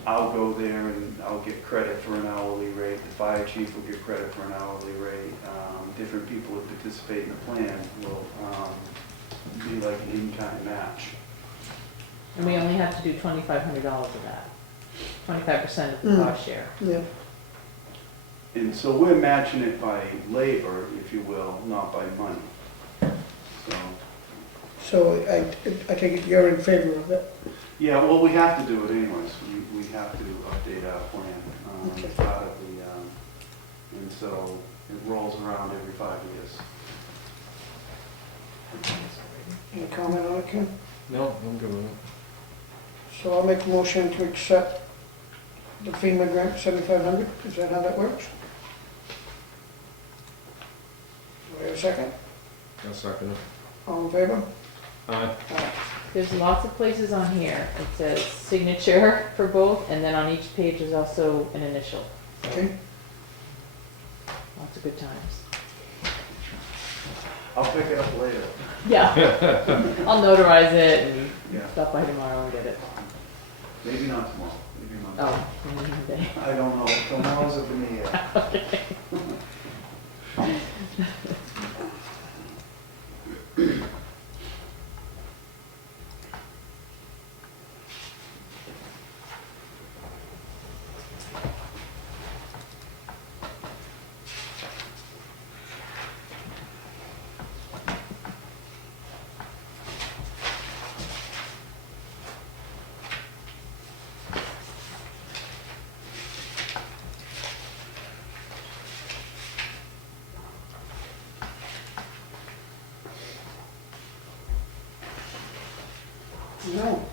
I'll go there and I'll get credit for an hourly rate, the fire chief will get credit for an hourly rate, different people who participate in the plan will be like an in-kind match. And we only have to do $2,500 of that, 25% of the cost share. Yeah. And so we're matching it by labor, if you will, not by money. So I take it you're in favor of it? Yeah, well, we have to do it anyways. We have to update our plan. Okay. It's part of the, and so it rolls around every 5 years. Any comment on it, Ken? No, I'm good with it. So I'll make a motion to accept the FEMA grant, $7,500. Is that how that works? Do I have a second? I'll second it. All in favor? Aye. There's lots of places on here. It says signature for both, and then on each page is also an initial. Okay. Lots of good times. I'll pick it up later. Yeah. I'll notarize it and Yeah. stop by tomorrow and get it. Maybe not tomorrow, maybe Monday. Oh, Monday. I don't know, tomorrow's up in the air. No.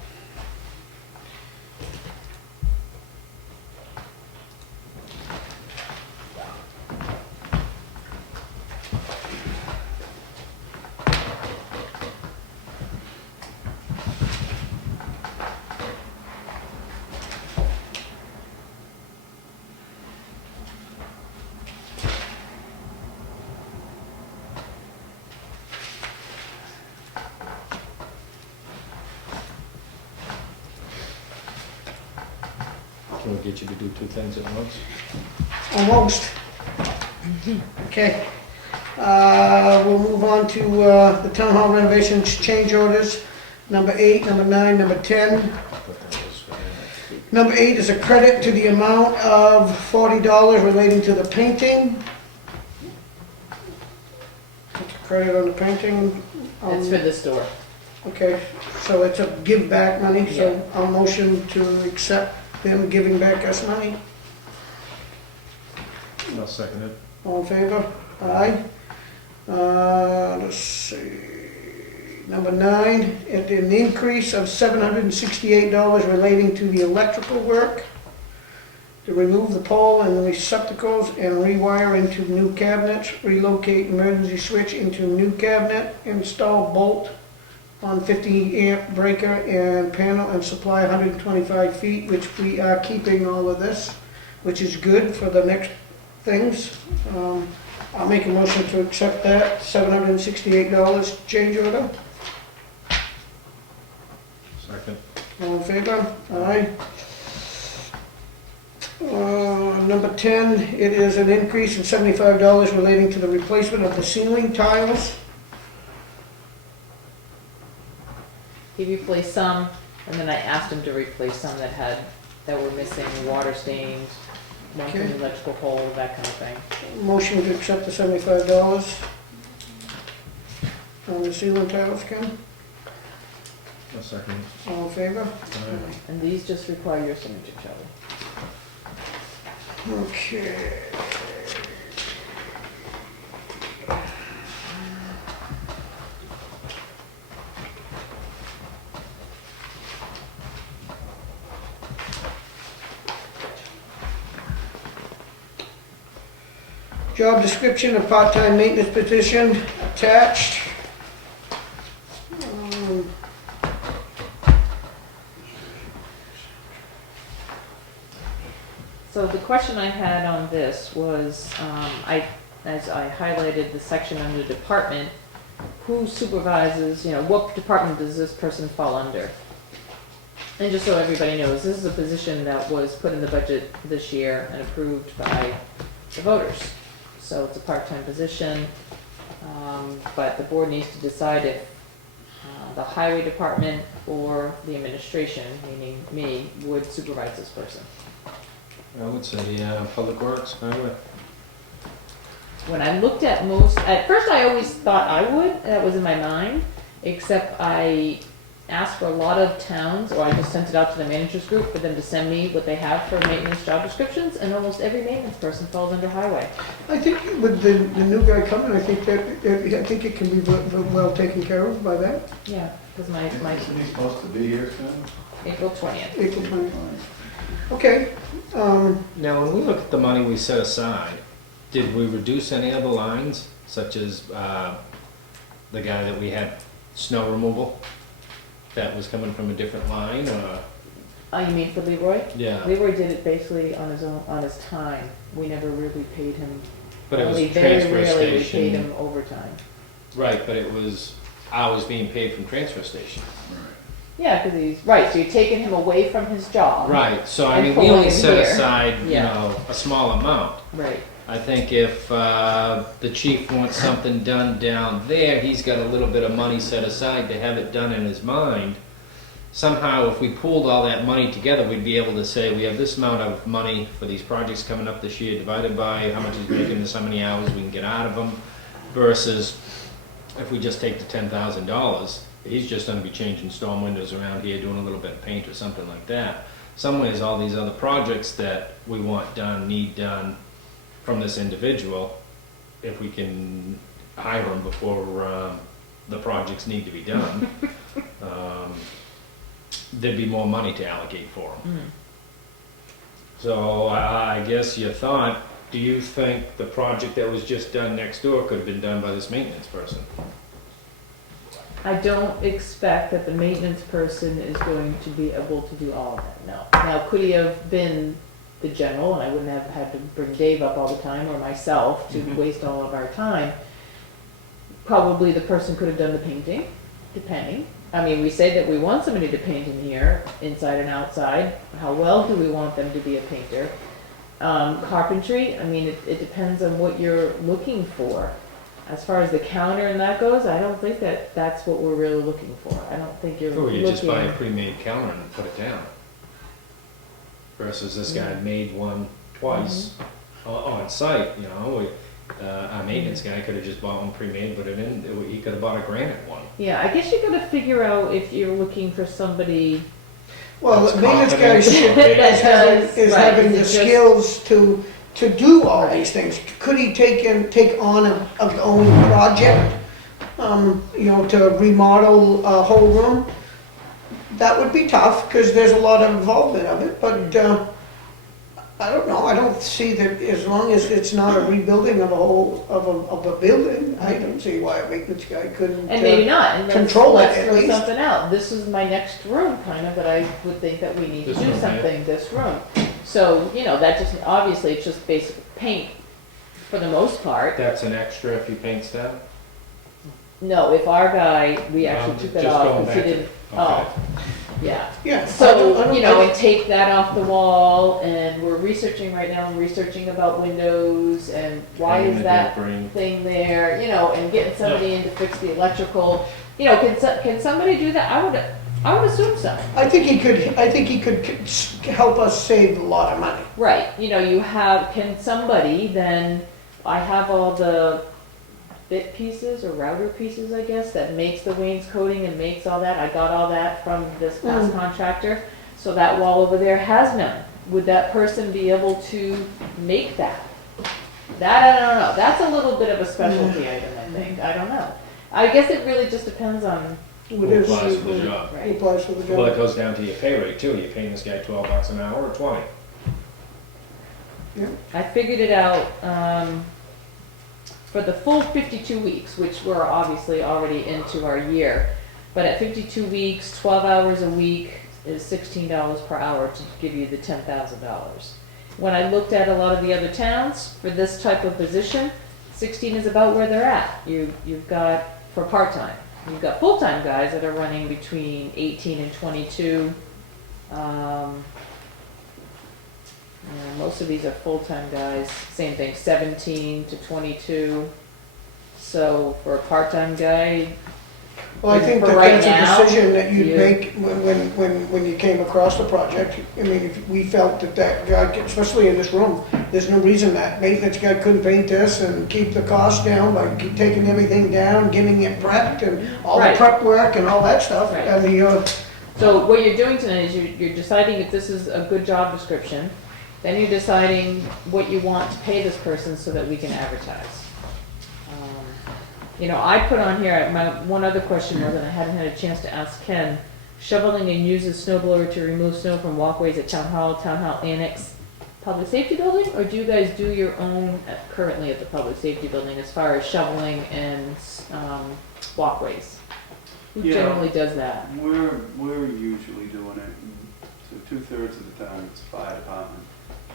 Can we get you to do two things at once? Almost. Okay. We'll move on to the town hall renovations change orders, number 8, number 9, number 10. Number 8 is a credit to the amount of $40 relating to the painting. Credit on the painting. It's for the store. Okay, so it's a give back money, so I'll motion to accept them giving back us money. I'll second it. All in favor? Aye. Let's see, number 9, an increase of $768 relating to the electrical work, to remove the pole and the receptacles and rewire into new cabinets, relocate emergency switch into new cabinet, install bolt on 50 amp breaker and panel, and supply 125 feet, which we are keeping all of this, which is good for the next things. I'll make a motion to accept that $768 change order. Second. All in favor? Aye. Number 10, it is an increase of $75 relating to the replacement of the ceiling tiles. He replaced some, and then I asked him to replace some that were missing, water stains, one from the Okay. electrical pole, that kind of thing. Motion to accept the $75 on the ceiling tiles, Ken. I'll second it. All in favor? Aye. And these just require your signature, Charlie. Okay. Job description of part-time maintenance position attached. So the question I had on this was, as I highlighted the section under department, who supervises, what department does this person fall under? And just so everybody knows, this is a position that was put in the budget this year and approved by the voters. So it's a part-time position, but the board needs to decide if the highway department or the administration, meaning me, would supervise this person. I would say, Public Works, highway. When I looked at at first I always thought I would, that was in my mind, except I asked for a lot of towns, or I just sent it out to the managers group for them to send me what they have for maintenance job descriptions, and almost every maintenance person falls under highway. I think with the new guy coming, I think it can be well taken care of by that. Yeah, because my Isn't he supposed to be here soon? April 20th. April 20th. Okay, Now, when we look at the money we set aside, did we reduce any other lines, such as the guy that we had snow removal? That was coming from a different line, or? Oh, you mean for Leroy? Yeah, Leroy did it basically on his own, on his time. We never really paid him. but it was Only transfer very rarely we paid station. him overtime. Right, but it was hours being paid from transfer station. Right. Yeah, because he's, right, so you're taking him away from his job. Right, so I And mean, we pulling only him set here. aside, you Yeah. know, a small amount. Right. I think if the chief wants something done down there, he's got a little bit of money set aside to have it done in his mind. Somehow, if we pooled all that money together, we'd be able to say, we have this amount of money for these projects coming up this year, divided by how much he's making, this how many hours we can get out of them, versus if we just take the $10,000, he's just gonna be changing storm windows around here, doing a little bit of paint or something like that. Some ways, all these other projects that we want done, need done from this individual, if we can hire him before the projects need to be done, there'd be more money to allocate for him. So I guess your thought, do you think the project that was just done next door could have been done by this maintenance person? I don't expect that the maintenance person is going to be able to do all of that, no. Now, could he have been the general, and I wouldn't have had to bring Dave up all the time, or myself, to waste all of our time? Probably the person could have done the painting, depending. I mean, we say that we want somebody to paint in here, inside and outside. How well do we want them to be a painter? Carpentry, I mean, it depends on what you're looking for. As far as the counter and that goes, I don't think that that's what we're really looking for. I don't think you're Or you just buy a looking. pre-made counter and put it down? Versus this guy made one twice on site, you know? Our maintenance guy could have just bought one pre-made, put it in, he could have bought a granite one. Yeah, I guess you gotta figure out if you're looking for somebody. Well, That's the maintenance guy confidence. should, is Right, having is the it just- skills to do all Right. these things. Could he take on a own project, you know, to remodel a whole room? That would be tough, because there's a lot of involvement of it, but, I don't know, I don't see that, as long as it's not a rebuilding of a whole, of a building, I don't see why a maintenance guy couldn't. And maybe not, and control it let's at throw least. something out. This is my next room, kind of, but I would think that we need to This do room, yeah. something, this room. So, you know, that just, obviously, it's just basic paint for the most part. That's an extra if he paints that? No, if our guy, we actually took that Just off, going because he back to- didn't, okay. yeah. Yeah. I don't- I So, don't- you know, and take that off the wall, and we're researching right now, researching about windows, and why Hanging is the that big thing there, you know, and getting somebody in to fix the electrical. You know, can somebody do that? I would assume so. I think he could help us save a lot of money. Right, you know, can somebody then, I have all the bit pieces or router pieces, I guess, that makes the wainscoting and makes all that. I got all that from this past contractor. So that wall over there has none. Would that person be able to make that? That, I don't know. That's a little bit of a specialty item, I think. I don't know. I guess it really just depends on, What Who is- applies for the job? Who right? applies for the Well, it job? goes down to your pay rate too. You're paying this guy $12 an hour or 20? I figured it out, for the full 52 weeks, which we're obviously already into our year. But at 52 weeks, 12 hours a week is $16 per hour to give you the $10,000. When I looked at a lot of the other towns for this type of position, 16 is about where they're at. You've got, for part-time, you've got full-time guys that are running between 18 and 22. Most of these are full-time guys, same thing, 17 to 22. So for a part-time guy, Well, I think for that right that's now, a decision that you'd you- make when you came across the project. I mean, if we felt that guy, especially in this room, there's no reason that maintenance guy couldn't paint this and keep the cost down by taking everything down, getting it prepped and all the Right. prep work and all that stuff. Right. I mean, so what you're doing tonight is you're deciding if this is a good job description, then you're deciding what you want to pay this person so that we can advertise. You know, I put on here, my one other question was, and I hadn't had a chance to ask Ken, shoveling and uses snow blower to remove snow from walkways at Town Hall Annex, Public Safety Building, or do you guys do your own currently at the Public Safety Building as far as shoveling and walkways? Who Yeah. generally does that? We're usually doing it, so 2/3 of the time it's fire department.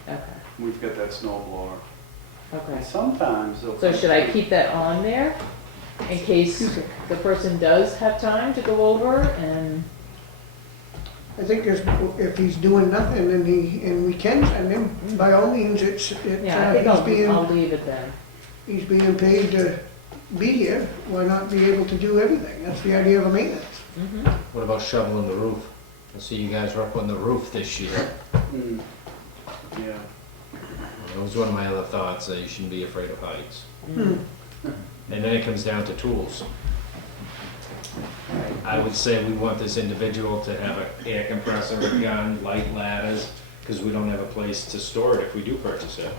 Okay, We've got that snow blower. okay. And sometimes they'll. So should I keep that on there in case the person does have time to go over and, I think if he's doing nothing and we can send him, by all means, Yeah, I think I'll leave it then. he's being paid to be here, why not be able to do everything? That's the idea of a maintenance. Mhm. What about shoveling the roof? I see you guys were up on the roof this year. Mm. Yeah. That was one of my other thoughts, that you shouldn't be afraid of heights. Mm. And then it comes down to tools. I would say we want this individual to have an air compressor, a gun, light ladders, because we don't have a place to store it if we do purchase it.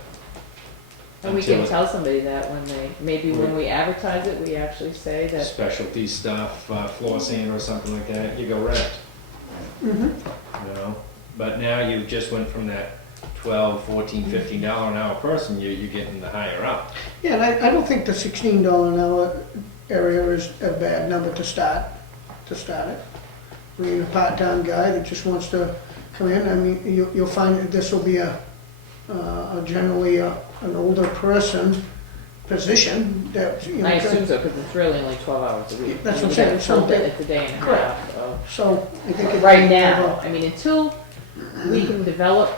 And we can Until tell somebody that when we advertise it, we actually say that, specialty stuff, floor sand or something like that, you go rent, Mm-hmm. you know? But now you just went from that $12, $14, $15 an hour person, you're getting the higher up. Yeah, and I don't think the $16 an hour area is a bad number to start it. I mean, a part-time guy that just wants to come in, I mean, you'll find that this will be a generally an older person position that, you know. I assume so, because it's really only 12 hours a week. That's I what mean, I'm you saying, got a full day- It's a day and a Correct. half, so. So, I think it. Right now, I mean, until we can develop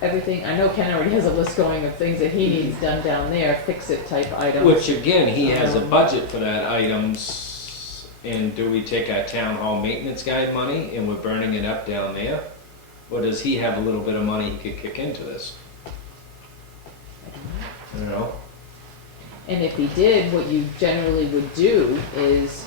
everything, I know Ken already has a list going of things that he needs done down there, fix-it type items. Which again, he has a budget for that items, and do we take our town hall maintenance guy money and we're burning it up down there? Or does he have a little bit of money he could kick into this? You know? And if he did, what you generally would do is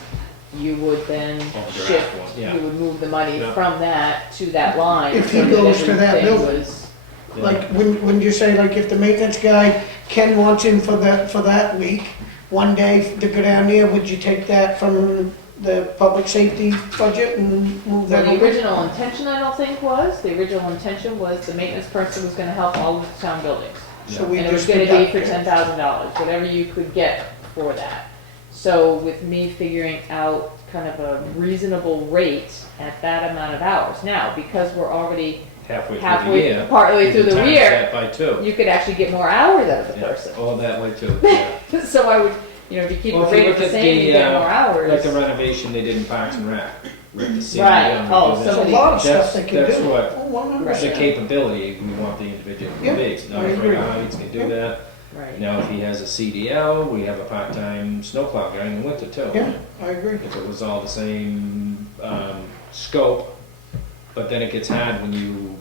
you would then Draft shift, one, yeah. you would move the money Yeah. from that to that line. If he so goes to that everything building. was- Yeah. Like, wouldn't you say, like, if the maintenance guy, Ken wants him for that week, one day to go down there, would you take that from the public safety budget and move Well, that the over? original intention, I don't think the original intention was the maintenance person was gonna help all of the town buildings. So we And it was just gonna be for deduct it. $10,000, whatever you could get for that. So with me figuring out kind of a reasonable rate at that amount of hours. Now, because we're already Halfway through the year. partly through the times year, that by two. you could actually get more hours out of the Yeah. person. Oh, that way too, yeah. So I would, if you keep the Well, if you rate look the at same, you get more hours. Like the renovation they did in Parks and Rec, with the city. Right. Oh, There's a somebody- lot of stuff That's- they can do. that's what- Oh, 100%. The capability we want the individual to Yeah, be. Not I afraid agree. of heights, can do Yeah. that. Right. Now, if he has a CDL, we have a part-time snowplow guy in the winter too. Yeah, I agree. If it was all the same, scope, but then it gets hard when you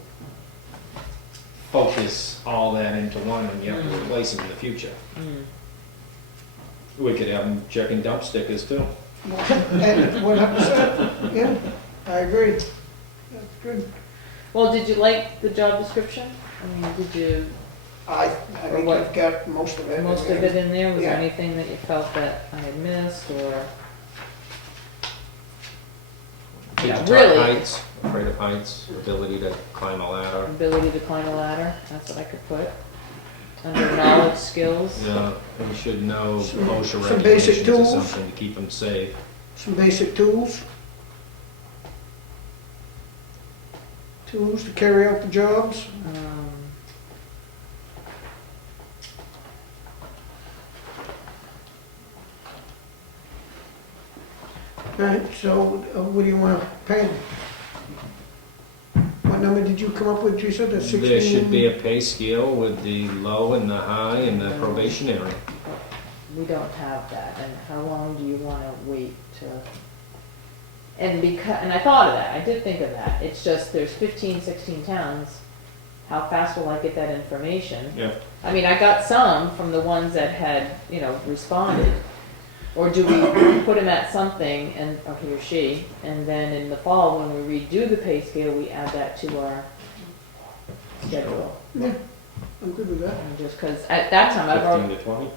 focus all that into one and you have to replace them in the future. Mm. We could have them checking dump stickers too. And 100%, yeah, I agree. That's good. Well, did you like the job description? I mean, did you, I think what- I've got most of it. most of it in there? Was there Yeah. anything that you felt that I had missed or? Did Yeah, you talk really. heights, afraid of heights, ability to climb a ladder? Ability to climb a ladder, that's what I could put. Under knowledge, skills. Yeah, we should know Some- OSHA some regulations basic or tools. something to keep them safe. Some basic tools. Tools to carry out the jobs. Alright, so what do you want to pay them? What number did you come up with, Teresa, the 16? There should be a pay scale with the low and the high and the probationary. We don't have that, and how long do you wanna wait to? And and I thought of that, I did think of that, it's just, there's 15, 16 towns, how fast will I get that information? Yeah. I mean, I got some from the ones that had, responded, or do we put him at something, or he or she, and then in the fall, when we redo the pay scale, we add that to our schedule? Yeah, I'm good with that. And just, cause at that time, I've already. 15 to 20?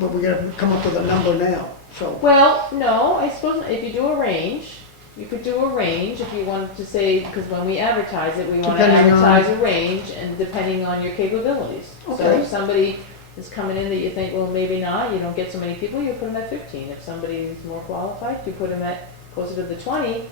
But we gotta come up with a number now, so. Well, no, I suppose if you do a range, you could do a range if you wanted to say, because when we advertise it, we want to Depending on- advertise a range and depending on your capabilities. So Okay. if somebody is coming in that you think, well, maybe not, you don't get so many people, you put them at 15. If somebody is more qualified, you put them at closer to the 20.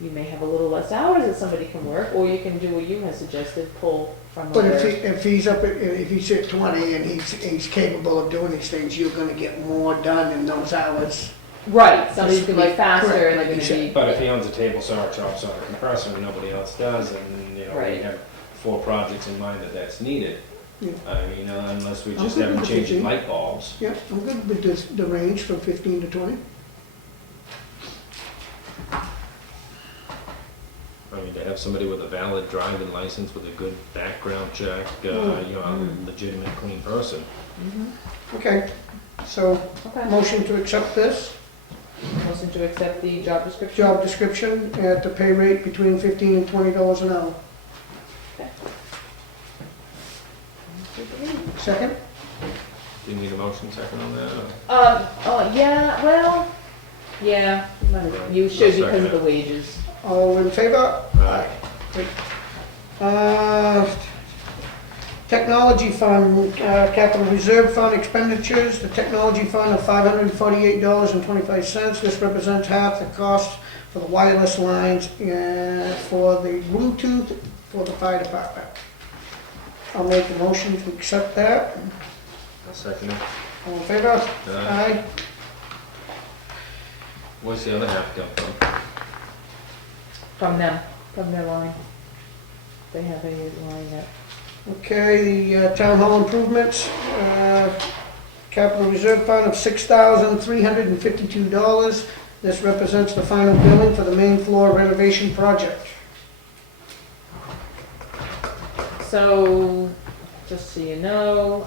You may have a little less hours that somebody can work, or you can do what you have suggested, pull from But other. if he's if he's at 20 and he's capable of doing these things, you're gonna get more done in those hours Right, somebody's gonna be Like, faster correct, and they're like you gonna said. be. But if he owns a table saw or chops on a compressor and nobody else does, and, you know, we Right. have 4 projects in mind that's needed, Yeah. I mean, unless we I'm just good have him with the changing 15. light bulbs. Yeah, I'm good with this, the range from 15 to 20. I mean, to have somebody with a valid driving license with a good background check, you know, a legitimate, clean person. Okay, so Okay, motion to accept this motion to accept the job description. job description at the pay rate between $15 and $20 an hour. Second? Do you need a motion second on that? or- Oh, yeah, well, yeah, you should I'll because second of the it. wages. All in favor? Aye. Great. Technology fund, capital reserve fund expenditures, the technology fund of $548.25. This represents half the cost for the wireless lines and for the Bluetooth for the fire department. I'll make a motion to accept that. I'll second it. All in favor? Aye. Where's the other half come from? From them, from their line. They have a line that, Okay, the town hall improvements, capital reserve fund of $6,352. This represents the final billing for the main floor renovation project. so, just so you know,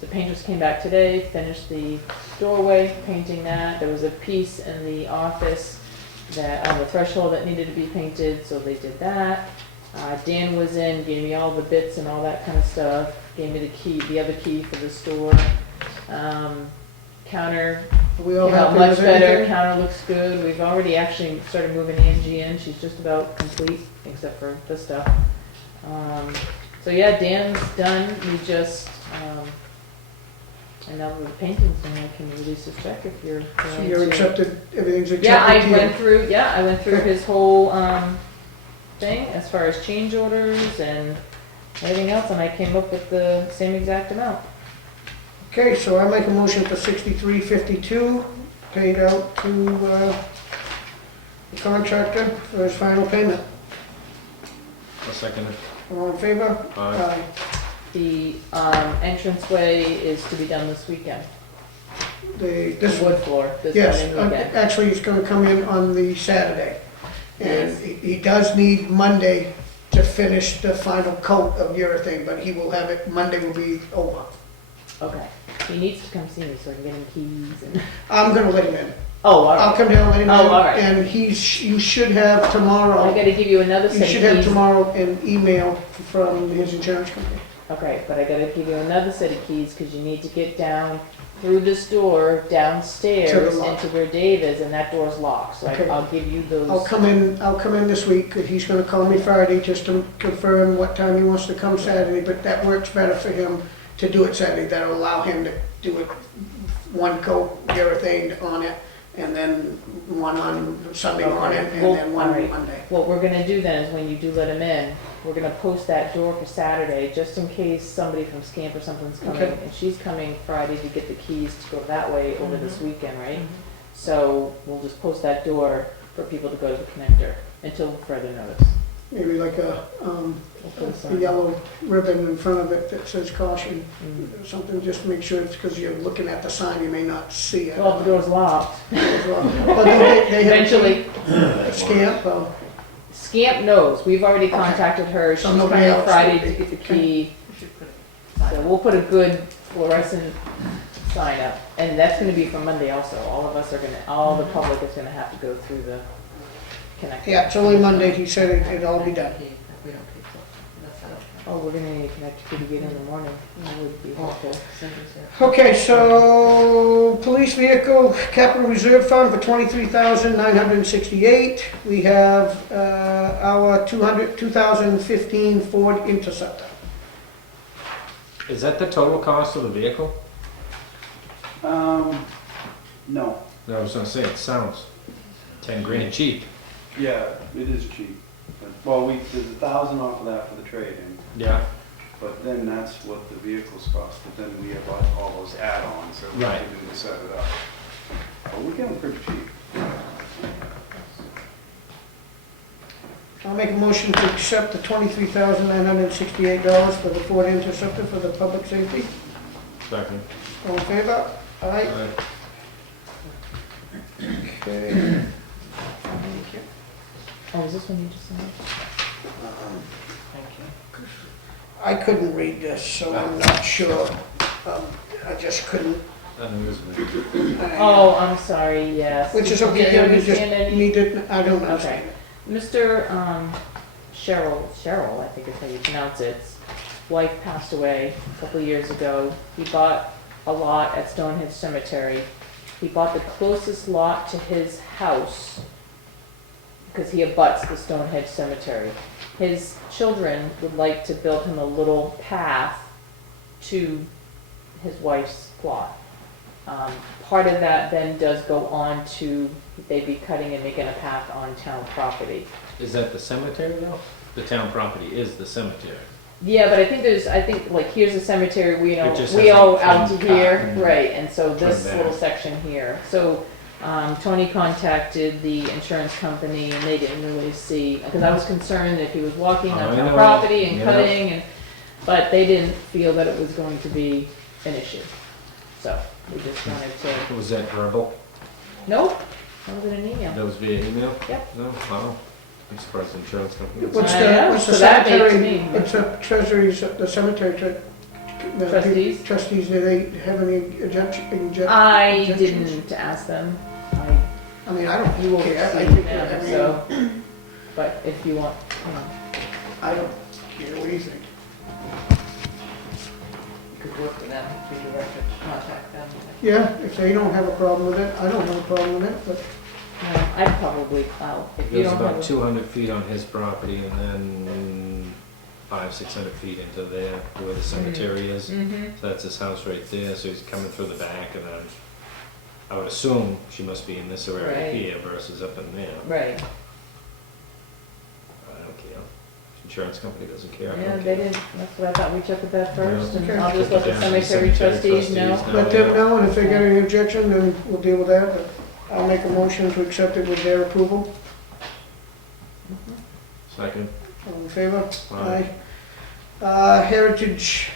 the painters came back today, finished the doorway, painting that. There was a piece in the office that, on the threshold that needed to be painted, so they did that. Dan was in, gave me all the bits and all that kind of stuff, gave me the key, the other key for the store. Counter Are we all came out happy much with better, everything? counter looks good. We've already actually started moving Angie in, she's just about complete, except for this stuff. So yeah, Dan's done, we just, and now with the paintings, then I can release this check if you're So willing you're to. accepted, everything's Yeah, I accepted to went you? through, I went through his whole, thing as far as change orders and everything else, and I came up with the same exact amount. Okay, so I make a motion for $63.52 paid out to the contractor for his final payment. I'll second it. All in favor? Aye. The, entranceway is to be done this weekend. This The one, wood floor, this yes, coming weekend. actually, he's gonna come in on the Saturday. And Yes. he does need Monday to finish the final coat of urethane, but he will have it, Monday will be over. Okay, he needs to come see me so I can get him keys and, I'm gonna let him in. oh, all I'll right. come down and let him in. Oh, all right. And you should have tomorrow, I gotta give you another you set should of have keys. tomorrow an email from his insurance company. Okay, but I gotta give you another set of keys, cause you need to get down through this door downstairs To the lock. into where Dave is, and that door's locked, so Okay. I'll give you those. I'll come in this week, he's gonna call me Friday just to confirm what time he wants to come Saturday, but that works better for him to do it Saturday. That'll allow him to do it, one coat urethane on it, and then one on Sunday morning, and Well, then one all right. Monday. What we're gonna do then is when you do let him in, we're gonna post that door for Saturday, just in case somebody from Scamp or something's coming. Okay. And she's coming Friday to get the keys to go that way over Mm-hmm. this weekend, right? So we'll just post that door for people to go to the connector until further notice. Maybe like a We'll put a a sign. yellow ribbon in front of it that says caution, Mm. something, just to make sure, it's because you're looking at the sign, you may not see it. Well, the door's locked. But they have Eventually, a Scamp, Scamp knows, we've already Okay. contacted her, she's So nobody coming else Friday would to be- get the key. So we'll put a good fluorescent sign up, and that's gonna be for Monday also, all of us are gonna, all the public is gonna have to go through the connector. yeah, it's only Monday, he said it'd all be done. Oh, we're gonna need a connector key to get in the morning, that would be helpful. Okay, so, police vehicle capital reserve fund for $23,968. We have our 2015 Ford Interceptor. Is that the total cost of the vehicle? No, No, I was gonna say, it sounds 10 grand cheap. yeah, it is cheap. But- Well, there's 1,000 off of that for the trade-in, Yeah. but then that's what the vehicles cost, but then we have all those add-ons that we Right. have to do to set it up. We get them pretty cheap. I'll make a motion to accept the $23,968 for the Ford Interceptor for the public safety. Second. All in favor? Aye. Okay. Thank you. Oh, is this one you just signed? Thank you. I couldn't read this, so I'm not sure. I just couldn't. Oh, I'm sorry, yes. Which is Did okay, you I just understand any? needed, I don't understand. Okay. Mr. Cheryl, I think is how you pronounce it, wife passed away a couple of years ago. He bought a lot at Stonehenge Cemetery. He bought the closest lot to his house because he abuts the Stonehenge Cemetery. His children would like to build him a little path to his wife's plot. Part of that then does go on to, they'd be cutting and making a path on town property. Is that the cemetery though? The town property is the cemetery. Yeah, but I think like here's a cemetery, we It just we all hasn't out to been cut here, and right, and so this turned little back. section here. So, Tony contacted the insurance company and they didn't really see, because I was concerned if he was walking on I town know, property and yeah. cutting and, but they didn't feel that it was going to be an issue. So, we just wanted to, Was that verbal? nope, that was in an email. That was via email? Yep. No, wow. I'm surprised the insurance company. What's I the, know, what's the so that makes cemetery, me- what's the treasury's, the cemetery, the Trustees? trustees, do they have any injunction? I injunctions? didn't ask them. I mean, I don't You will care, I receive think, them, I mean, so, but if you want, you know. I don't care what do you think. You could work with them, be direct to contact them. Yeah, if they don't have a problem with it, I don't have a problem with it, but No, I'd probably, if It you goes don't have about a. 200 feet on his property and then 500-600 feet into there where the cemetery is. Mm-hmm, So that's his house right there, so he's coming through the back and then I would assume she must be in this area Right. here versus up in there. right, I don't care. Insurance company doesn't care. I yeah, don't they care. didn't, that's what I thought, we check with that first, and Okay. I'll just let the Check it down to the cemetery trustees know. let them know, and if they got any objection, then we'll deal with that, but I'll make a motion to accept it with their approval. Second. All in favor? Aye. Heritage,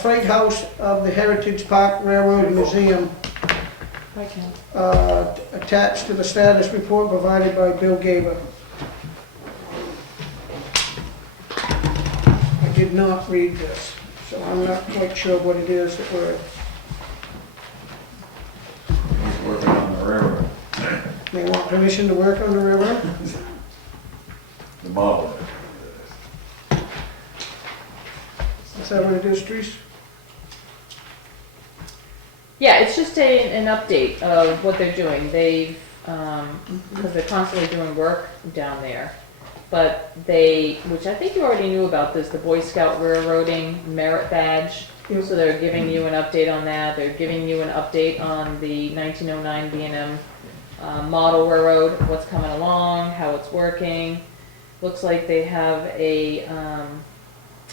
Freight House of the Heritage Park Railroad Museum, Hi, Ken. attached to the status report provided by Bill Gaber. I did not read this, so I'm not quite sure what it is that we're, He's working on the railroad, they want permission to work on the railroad? the model. Is that what it is, Trees? Yeah, it's just an update of what they're doing. They've, because they're constantly doing work down there. But they, which I think you already knew about this, the Boy Scout railroading merit badge. Yes. So they're giving you an update on that. They're giving you an update on the 1909 B&M model railroad, what's coming along, how it's working. Looks like they have a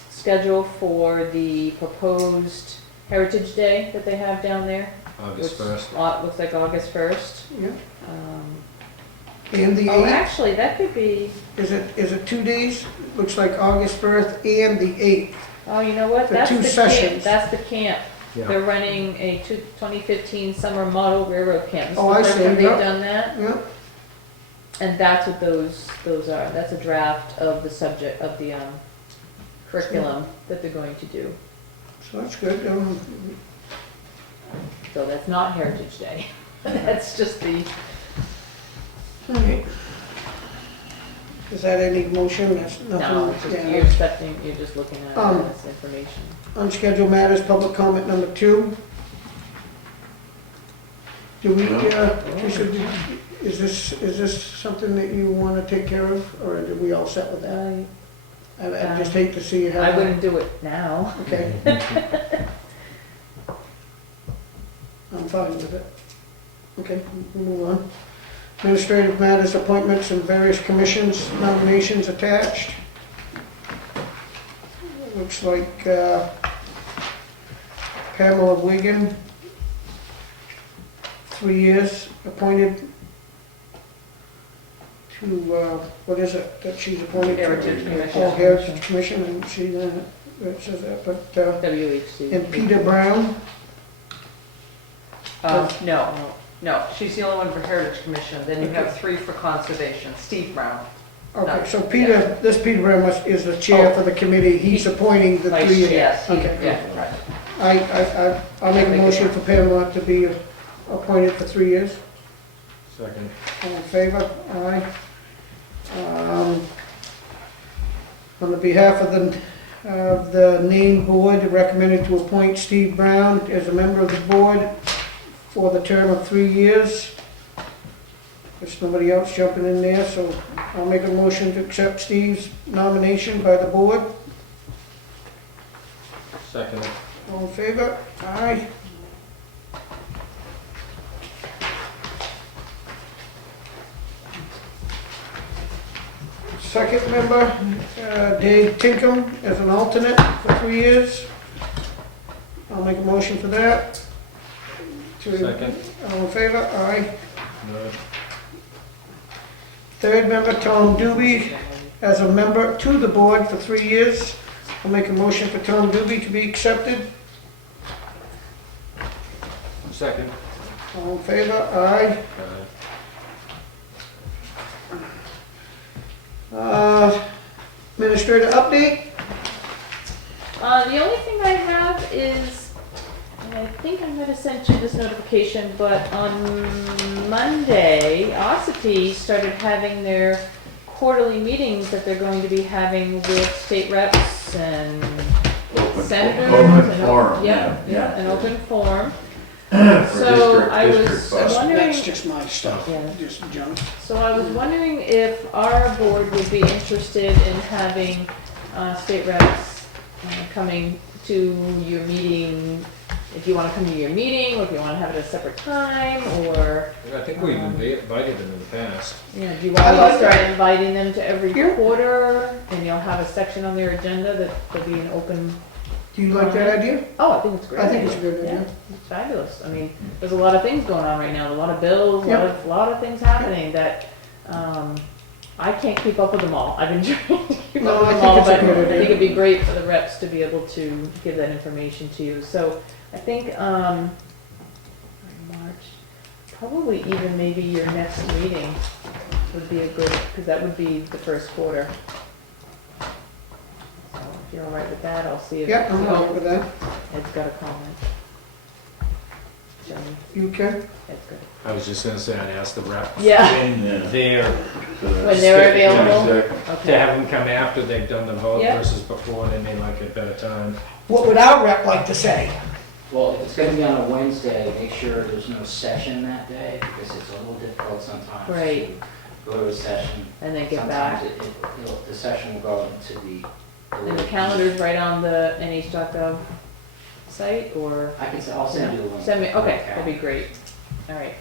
schedule for the proposed Heritage Day that they have down there. August which 1st. Looks like August 1st. Yeah. And the Oh, 8th, actually, that could be, is it 2 days? Looks like August 1st and the 8th. oh, you know what? For That's two the camp. sessions. That's the camp. Yeah. They're running a 2015 summer model railroad camp. This is Oh, the I first see, time they've yeah. done that. Yeah, And that's what those are. That's a draft of the subject, of the curriculum that they're going to do. so that's good. So that's not Heritage Day. That's just the, Okay. Is that any motion? That's nothing. no, it's just, yeah. you're accepting, you're just looking at Um, it as information. Unscheduled matters, public comment number 2. Do we, Teresa, is this something that you want to take care of, or are we all set with that? I just hate to see you have. I wouldn't do it now. Okay. I'm fine with it. Okay, we'll move on. Administrative matters, appointments and various commissions, nominations attached. Looks like Pamela Wigan, 3 years, appointed to, what is it that she's appointed to? Heritage Commission. Oh, Heritage Commission, and see that, it says that, but, WHC. and Peter Brown, No, she's the only one for Heritage Commission, then you have 3 for Conservation, Steve Brown. okay, so Peter, this Peter Brown is the chair for the committee, he's appointing the Vice 3 years. Yes, Okay. yeah, right. I'll make a motion for Pamela to be appointed for 3 years. Second. All in favor? Aye. On the behalf of the named board, recommended to appoint Steve Brown as a member of the board for the term of 3 years. There's nobody else jumping in there, so I'll make a motion to accept Steve's nomination by the board. Second. All in favor? Aye. Second member, Dave Tinkham as an alternate for 3 years. I'll make a motion for that. Second. All in favor? Aye. No. Third member, Tom Doobie, as a member to the board for 3 years. I'll make a motion for Tom Doobie to be accepted. Second. All in favor? Aye. Administrator update? The only thing I have is, and I think I might have sent you this notification, but on Monday, Ossipee started having their quarterly meetings that they're going to be having with state reps and senators. Open and forum, Yeah, yeah. an open forum. For So I district was bus. wondering, That's just my stuff, Yeah. just junk. so I was wondering if our board would be interested in having state reps coming to your meeting, if you want to come to your meeting, or if you want to have it at a separate time, or, I think we've invited them in the past. you know, do you want I me like to start that. inviting them to every Yeah. quarter, and you'll have a section on their agenda that there'll be an open, Do you like that idea? oh, I think it's a great. I think it's a good Yeah, idea. it's fabulous. I mean, there's a lot of things going on right now, a lot of bills, Yeah. a lot of things happening that, I can't keep up with them all. I've been trying to keep No, up with I them think all, it's a but good I idea. think it'd be great for the reps to be able to give that information to you. So I think, March, probably even maybe your next meeting would be a good, because that would be the first quarter. So if you're all right with that, I'll see if. Yeah, I'm all right with that. Ed's got a comment. Jenny, You can? Ed's good. I was just gonna say, I'd ask the rep. Yeah. When Yeah. they're, When they're available? Exactly. to Okay. have them come after they've done the vote Yeah. versus before, they may like a better time. What would our rep like to say? Well, if it's gonna be on a Wednesday, make sure there's no session that day, because it's a little difficult sometimes Right. to go to a session. And then get back. Sometimes the session will go into the. And the calendar's right on the NH.gov site, or I'll send you a link. send me, okay, that'd be great. All right,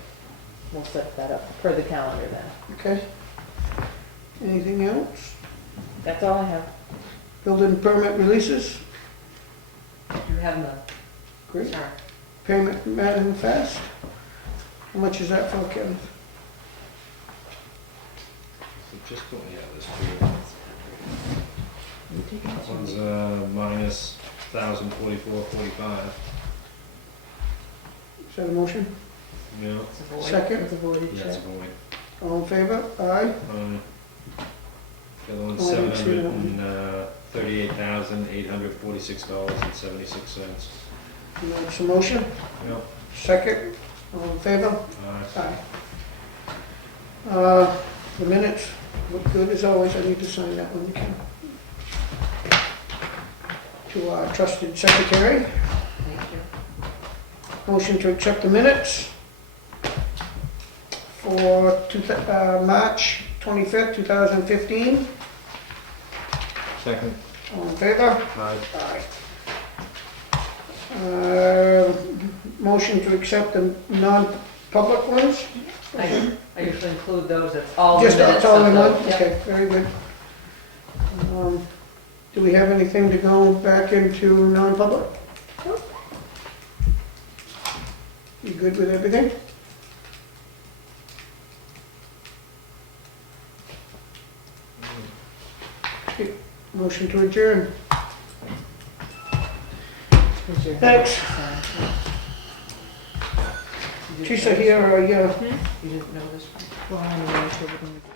we'll set that up per the calendar then. Okay. Anything else? That's all I have. Building permit releases? You have none. Great. Sorry. Payment manifest? How much is that for, Kevin? So just go, yeah, this here. That one's, minus 1,044.45. Is that a motion? Yeah. It's a void. Second. It's a voided Yeah, check. it's a void. All in favor? Aye. The other one's Oh, I didn't see that one. $738,846.76. And that's a motion? Yep. Second. All in favor? Aye. Aye. The minutes look good as always. I need to sign that one. To our trusted secretary. Thank you. Motion to accept the minutes for March 25th, 2015. Second. All in favor? Aye. Aye. Motion to accept the non-public ones? I usually include those, it's all the Just minutes. that's all in of one? the- yep. Okay, very good. Do we have anything to go back into non-public? Nope. You good with everything? Motion to adjourn. Is your- Thanks. You didn't Teresa, know this here one? are your You didn't know this one? Well, I'm not sure we're gonna do.